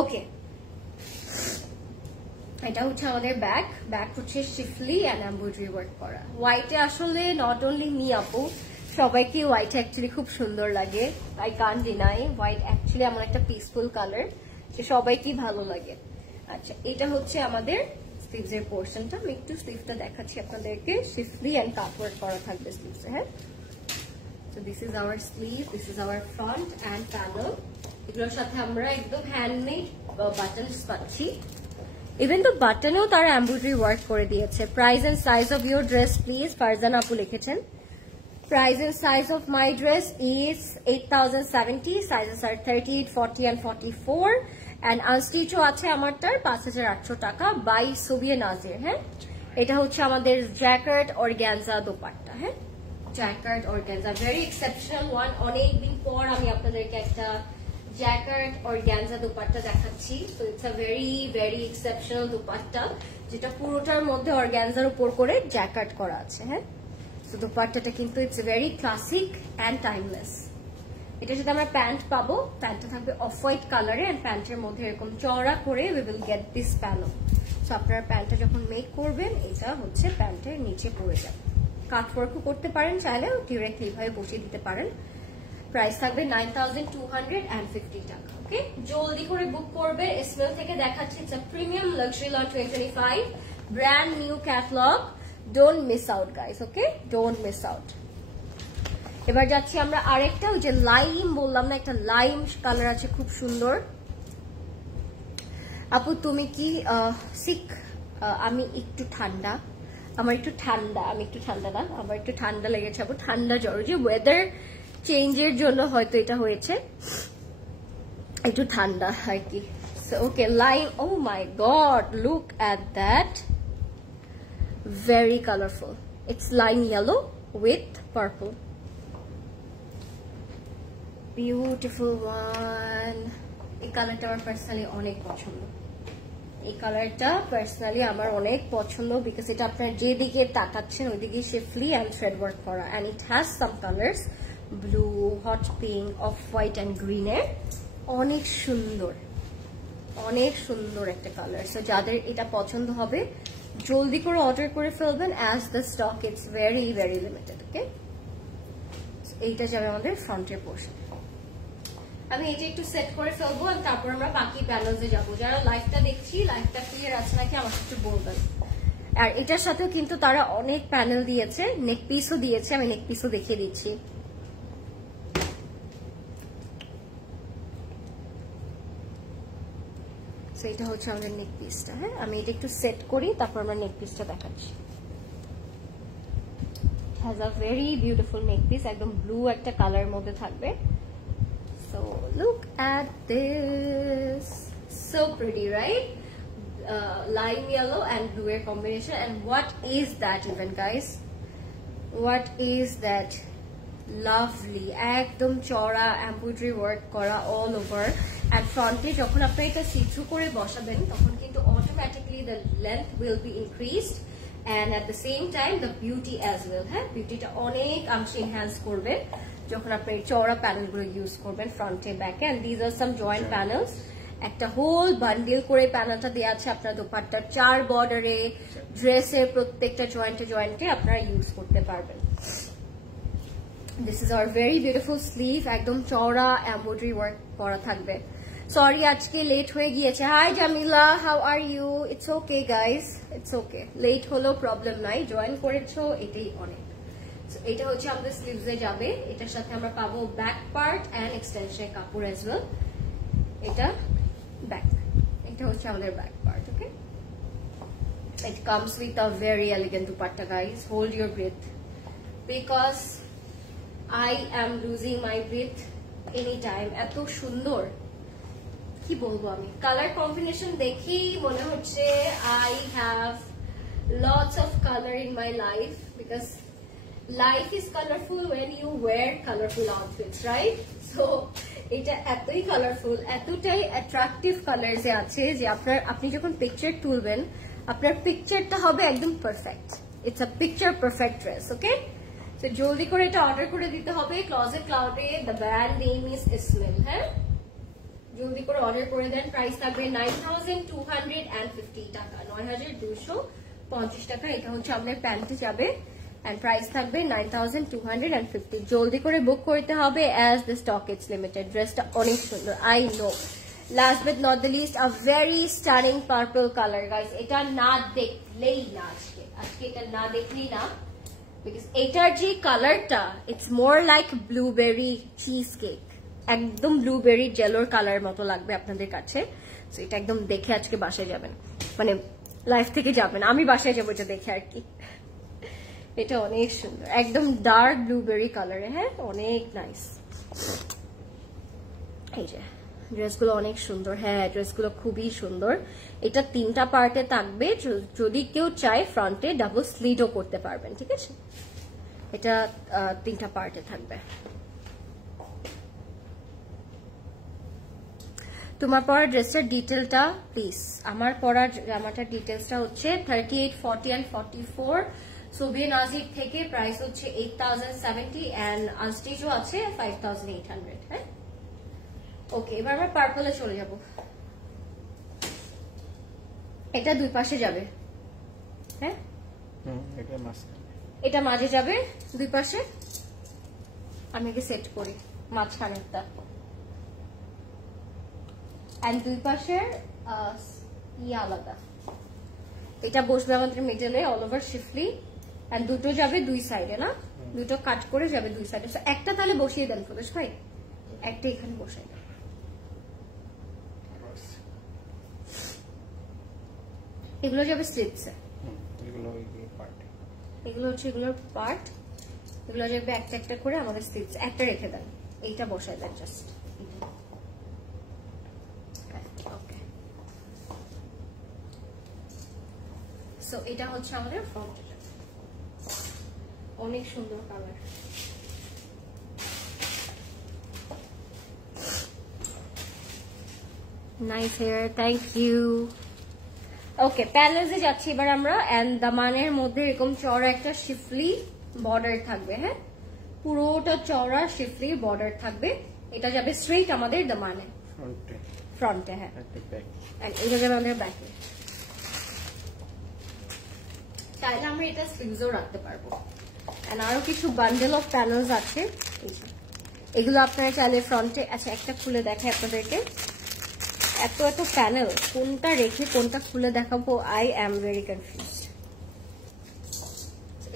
ওকে এটা হচ্ছে আমাদের ব্যাক হচ্ছে শিফলি অ্যান্ড এমব্রয়ডারি ওয়ার্ক করা। হোয়াইটে আসলে নট অনলি মি আপু, সবাইকে হোয়াইট অ্যাকচুয়ালি খুব সুন্দর লাগে। I can't deny white actually আমার একটা পিসফুল কালার, যে সবাইকেই ভালো লাগে। আচ্ছা এটা হচ্ছে আমাদের স্লিভস এর পোর্শনটা, আমি একটু স্লিভটা দেখাচ্ছি আপনাদেরকে। শিফলি অ্যান্ড কাটওয়ার্ক করা থাকবে স্লিভস। হ্যাঁ so this is hour sleeve, this is hour front and panel. এগুলোর সাথে আমরা একদম হ্যান্ডমেড বাটনস পাচ্ছি। ইভেন তো বাটনেও তারা এমব্রয়ডারি ওয়ার্ক করে দিয়েছে। Price and size of your dress please, Farzan আপু লিখেছেন। Price and size of my dress is 8070. Sizes are 38, 40 and 44. And unstitch আছে আমারটার 5800 টাকা by সুবিয়া নাজির। হ্যাঁ এটা হচ্ছে আমাদের জ্যাকেট অর্গানজা দোপাট্টা। হ্যাঁ jacket organza very exceptional one. অনেকদিন পর আমি আপনাদেরকে একটা জ্যাকেট অর্গানজা দোপাট্টা দেখাচ্ছি। So it's a very very exceptional dupatta, যেটা পুরোটার মধ্যে অর্গানজার উপর করে জ্যাকেট করা আছে। হ্যাঁ তো দোপাট্টাটা কিন্তু it's very classic and timeless. এটার সাথে আমরা প্যান্ট পাবো, প্যান্টটা থাকবে অফ হোয়াইট কালারে অ্যান্ড প্যান্টের মধ্যে এরকম চওড়া করে we will get this panel. So আপনারা প্যান্টটা যখন মেক করবেন এটা হচ্ছে প্যান্টের নিচে পড়ে যাবে। কাটওয়ার্কও করতে পারেন, চাইলে ডিরেক্ট এইভাবে বসিয়ে দিতে পারেন। প্রাইস থাকবে 9250 টাকা। ওকে জলদি করে বুক করবে। স্মেল থেকে দেখাচ্ছি it's a premium luxury lot 2025 brand new catalogue. Don't miss out guys, okay don't miss out. এবার যাচ্ছি আমরা আরেকটা, ওই যে লাইম বললাম না, একটা লাইম কালার আছে খুব সুন্দর। আপু তুমি কি শিখ আমি একটু ঠান্ডা, আমি একটু ঠান্ডা না, আমার একটু ঠান্ডা লেগেছে, ঠান্ডা জ্বর, যে ওয়েদার চেঞ্জের জন্য হয়তো এটা হয়েছে, একটু ঠান্ডা আর কি। So okay, lime, oh my god, look at that, very colorful. It's lime yellow with purple, beautiful one. এই কালারটা আমার পার্সোনালি অনেক পছন্দ, এই কালারটা পার্সোনালি আমার অনেক পছন্দ, বিকজ এটা আপনার যেদিকে তাকাচ্ছেন ওইদিকে শিফলি অ্যান্ড থ্রেড ওয়ার্ক করা, and it has some colours, blue, hot pink, off white and গ্রিনের, অনেক সুন্দর, অনেক সুন্দর একটা কালার। সো যাদের এটা পছন্দ হবে জলদি করে অর্ডার করে ফেলবেন, as the stock it's very very limited. Okay, এইটা যাবে আমাদের ফ্রন্টের পোর্শন। আমি এটা একটু সেট করে ফেলবো, আর তারপর আমরা বাকি প্যানেলসে যাবো। যারা লাইভটা দেখছি, লাইভটা ক্লিয়ার আছে নাকি আমাকে একটু বলবেন। আর এটার সাথেও কিন্তু তারা অনেক প্যানেল দিয়েছে, নেক পিসও দিয়েছে, আমি নেক পিসও দেখিয়ে দিচ্ছি। সো এটা হচ্ছে আমাদের নেক পিসটা। হ্যাঁ, আমি এটা একটু সেট করি, তারপর আমরা নেক পিসটা দেখাচ্ছি। Has a very beautiful neck piece, একদম ব্লু একটা কালারের মধ্যে থাকবে। So look at this, so pretty, right? Lime yellow and blue combination. And what is that even, guys? What is that? Lovely, ekdom chora embroidery work kora all over, and front e jokhon apni eta see-through kore boshaben tokhon kintu automatically the length will be increased, and at the same time the beauty as well. Ha, beauty ta onek amshe enhance korbe যখন আপনি চওড়া প্যানেলগুলো ইউজ করবেন ফ্রন্টে ব্যাকে। And these are some joint panels, একটা হোল বান্ডিল করে প্যানেলটা দেওয়া আছে আপনার দোপাট্টার 4 বর্ডারে, ড্রেসের প্রত্যেকটা জয়েন্টে জয়েন্টে আপনারা ইউজ করতে পারবেন। This is hour very beautiful sleeve, একদম চওড়া এমব্রয়ডারি ওয়ার্ক করা থাকবে। সরি আজকে লেট হয়ে গিয়েছে। Hi Jamila, how are you? It's okay guys, it's okay, late হলেও প্রবলেম নাই, জয়েন করেছো এটাই অনেক। এটা হচ্ছে আমাদের স্লিভসে যাবে, এটার সাথে আমরা পাবো ব্যাক পার্ট এন্ড এক্সটেনশন কাপড় এজ ওয়েল। এটা ব্যাক, এটা হচ্ছে আমাদের back part. Okay, it comes with a very elegant dupatta guys, hold your breath, because I am losing my breath any time. এত সুন্দর, কি বলবো আমি, কালার কম্বিনেশন দেখি মনে হচ্ছে I have lots of colour in my life, because life is colorful when you wear colorful outfits, right? So এটা এতই কালারফুল, এতটাই অ্যাট্রাকটিভ কালারস এ আছে যে আপনি যখন পিকচার তুলবেন আপনার পিকচারটা হবে একদম perfect. It's a picture perfect dress. Okay, so জলদি করে এটা অর্ডার করে দিতে হবে। ক্লজেট ক্লাউডে দ্য ব্র্যান্ড নেম ইজ ইসমেল। হ্যাঁ, জলদি করে অর্ডার করে দেন। প্রাইস থাকবে 9250 টাকা, 9250 টাকা। এটা হচ্ছে আমাদের প্যান্টে যাবে, and price থাকবে 9250। জলদি করে বুক করতে হবে, as the stock is limited। ড্রেসটা অনেক সুন্দর, I know। Last but not the least, a very stunning purple color, guys। এটা না দেখলেই না, আজকে এটা না দেখলেই না, because এটার যে কালারটা, it's more like blueberry cheesecake, একদম ব্লুবেরি জেলোর কালার মতো লাগবে আপনাদের কাছে। সো এটা একদম দেখে আজকে বাসায় যাবেন, মানে লাইফ থেকে যাবেন, আমি বাসায় যাবো এটা দেখে আর কি। এটা অনেক সুন্দর, একদম ডার্ক ব্লুবেরি কালারে। হ্যাঁ, অনেক নাইস। এই যে ড্রেসগুলো অনেক সুন্দর। হ্যাঁ, ড্রেসগুলো খুবই সুন্দর। এটা 3টা পার্টে থাকবে, যদি কেউ চায় ফ্রন্টে ডাবল স্লিটও করতে পারবেন। ঠিক আছে, এটা 3টা পার্টে থাকবে। তোমার পরা ড্রেসটার ডিটেলটা প্লিজ। আমার পরা জামাটার ডিটেলসটা হচ্ছে 38, 40 and 44। সোবে নাজিক থেকে প্রাইস হচ্ছে 8070 এন্ড আনস্টিচও আছে 5800। হ্যাঁ, ওকে, এবার আমরা পার্পলে চলে যাব। এটা দুই পাশে যাবে। হ্যাঁ, এটা মাঝে যাবে, দুই পাশে। আমি একে সেট করি মাঝখানেরটা, এন্ড দুই পাশের আলাদা। এটা বসবে আমাদের মিডলে, অল ওভার শিফলি, এন্ড দুটো যাবে দুই সাইডে, না দুটো কাট করে যাবে দুই সাইডে। একটা তাহলে বসিয়ে দেন ফুলেশ ভাই, একটা এখানে বসাই দেন। এগুলো যাবে স্লিভসে, এগুলো পার্ট, এগুলো হচ্ছে এগুলোর পার্ট, এগুলো যাবে একটা একটা করে আমাদের স্লিভস। একটা রেখে দেন, এইটা বসায় দেন জাস্ট। ওকে, সো এটা হচ্ছে আমাদের ফ্রন্টে, অনেক সুন্দর colour. Nice hair, thank you. Okay, প্যানেলসে যাচ্ছি এবার আমরা। এন্ড দামানের মধ্যে এরকম চওড়া একটা শিফলি বর্ডার থাকবে। হ্যাঁ, পুরোটা চওড়া শিফলি বর্ডার থাকবে। এটা যাবে স্ট্রেট আমাদের দামানে, ফ্রন্টে। হ্যাঁ, এটা যাবে আমাদের ব্যাকে। চাইলে আমরা এটা স্লিভসও রাখতে পারবো। এন্ড আরো কিছু বান্ডেল অফ প্যানেলস আছে, এগুলো আপনারা চাইলে ফ্রন্টে। আচ্ছা, একটা খুলে দেখাই আপনাদেরকে। এত এত প্যানেল, কোনটা রেখে কোনটা খুলে দেখাবো, আই এম ভেরি কনফিউজড।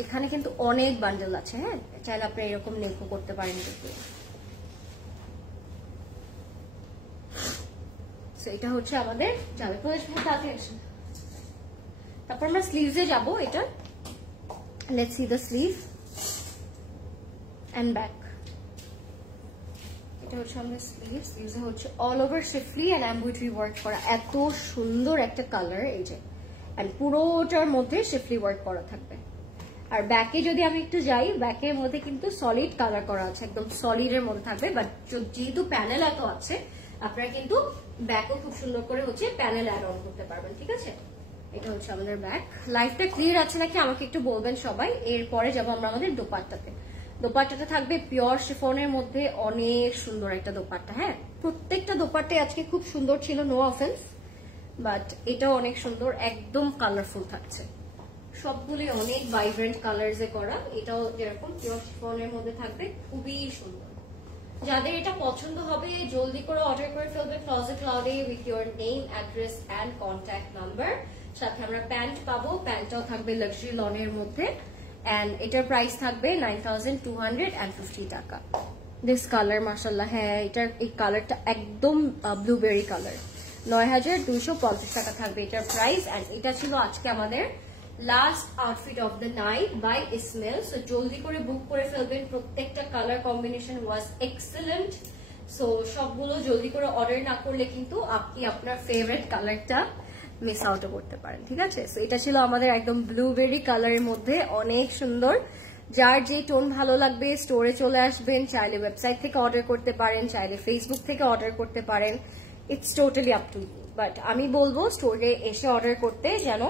এখানে কিন্তু অনেক বান্ডেল আছে। হ্যাঁ, চাইলে আপনি এরকম নেকও করতে পারেন। এটা হচ্ছে আমাদের যাবে। তারপর আমরা স্লিভসে যাব। এটা let's see the sleeve and back. এটা হচ্ছে আমাদের স্লিভ। স্লিভসে হচ্ছে all over schiffli and embroidery work করা। এত সুন্দর একটা কালার, এই যে, এন্ড পুরোটার মধ্যে শিফলি ওয়ার্ক করা থাকবে। আর ব্যাকে যদি আমি একটু যাই, ব্যাকের মধ্যে কিন্তু সলিড কালার করা আছে, একদম সলিড এর মধ্যে থাকবে। বাট যেহেতু প্যানেল এত আছে, আপনারা কিন্তু ব্যাকও খুব সুন্দর করে হচ্ছে প্যানেল অ্যাড অন করতে পারবেন। ঠিক আছে, এটা হচ্ছে আমাদের ব্যাক। লাইফটা ক্লিয়ার আছে নাকি আমাকে একটু বলবেন সবাই। এরপরে যাবো আমরা আমাদের দোপাট্টাতে। দোপাট্টাটা থাকবে পিওর শিফনের মধ্যে, অনেক সুন্দর একটা দোপাট্টা। হ্যাঁ, প্রত্যেকটা দোপাট্টাই আজকে খুব সুন্দর ছিল, নো অফেন্স, বাট এটাও অনেক সুন্দর, একদম কালারফুল থাকছে। সবগুলি অনেক ভাইব্রেন্ট কালারসে করা। এটাও যেরকম পিওর শিফনের মধ্যে থাকবে, খুবই সুন্দর। যাদের এটা পছন্দ হবে জলদি করে অর্ডার করে ফেলবে ক্লজেট ক্লাউডে with your name, address and contact number. সাথে আমরা প্যান্ট পাবো, প্যান্টটাও থাকবে লাক্সারি লনের মধ্যে। এন্ড এটার প্রাইস থাকবে 9250 টাকা। দিস কালার মাশাআল্লাহ, হ্যাঁ, এটার এই কালারটা একদম ব্লুবেরি কালার। 9250 টাকা থাকবে এটার প্রাইস। এন্ড এটা ছিল আজকে আমাদের last outfit of the night bye Ismail. So জলদি করে বুক করে ফেলবেন, প্রত্যেকটা কালার কম্বিনেশন ওয়াজ এক্সেলেন্ট। সো সবগুলো জলদি করে অর্ডার না করলে কিন্তু আপনি আপনার ফেভারিট কালারটা মিস আউটও করতে পারেন। ঠিক আছে, সো এটা ছিল আমাদের একদম ব্লুবেরি কালারের মধ্যে, অনেক সুন্দর। যার যে টোন ভালো লাগবে স্টোরে চলে আসবেন, চাইলে ওয়েবসাইট থেকে অর্ডার করতে পারেন, চাইলে ফেসবুক থেকে অর্ডার করতে পারেন, it's totally up to you. But আমি বলবো স্টোরে এসে অর্ডার করতে, যেন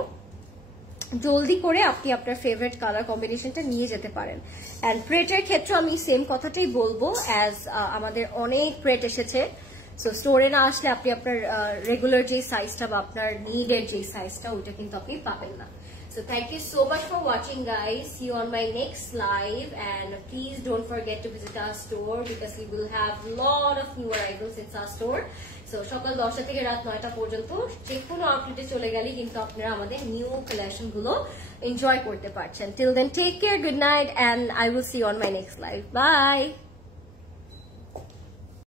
জলদি করে আপনি আপনার ফেভারিট কালার কম্বিনেশনটা নিয়ে যেতে পারেন। এন্ড প্রেটের ক্ষেত্রে আমি সেম কথাটাই বলবো, অ্যাজ আমাদের অনেক প্রেট এসেছে। সো স্টোরে না আসলে আপনি আপনার রেগুলার যে সাইজটা বা আপনার নিডের যে সাইজটা, ওইটা কিন্তু আপনি পাবেন না। So thank you so much for watching, guys. See you on my next live, and please don't forget to visit our store because we will have lot of new arrivals in our store. So সকাল 10টা থেকে রাত 9টা পর্যন্ত যে কোনো আউটলেটে চলে গেলে কিন্তু আপনারা আমাদের নিউ কালেকশন গুলো এনজয় করতে পারছেন। Till then, take care, good night, and I will see you on my next live. Bye.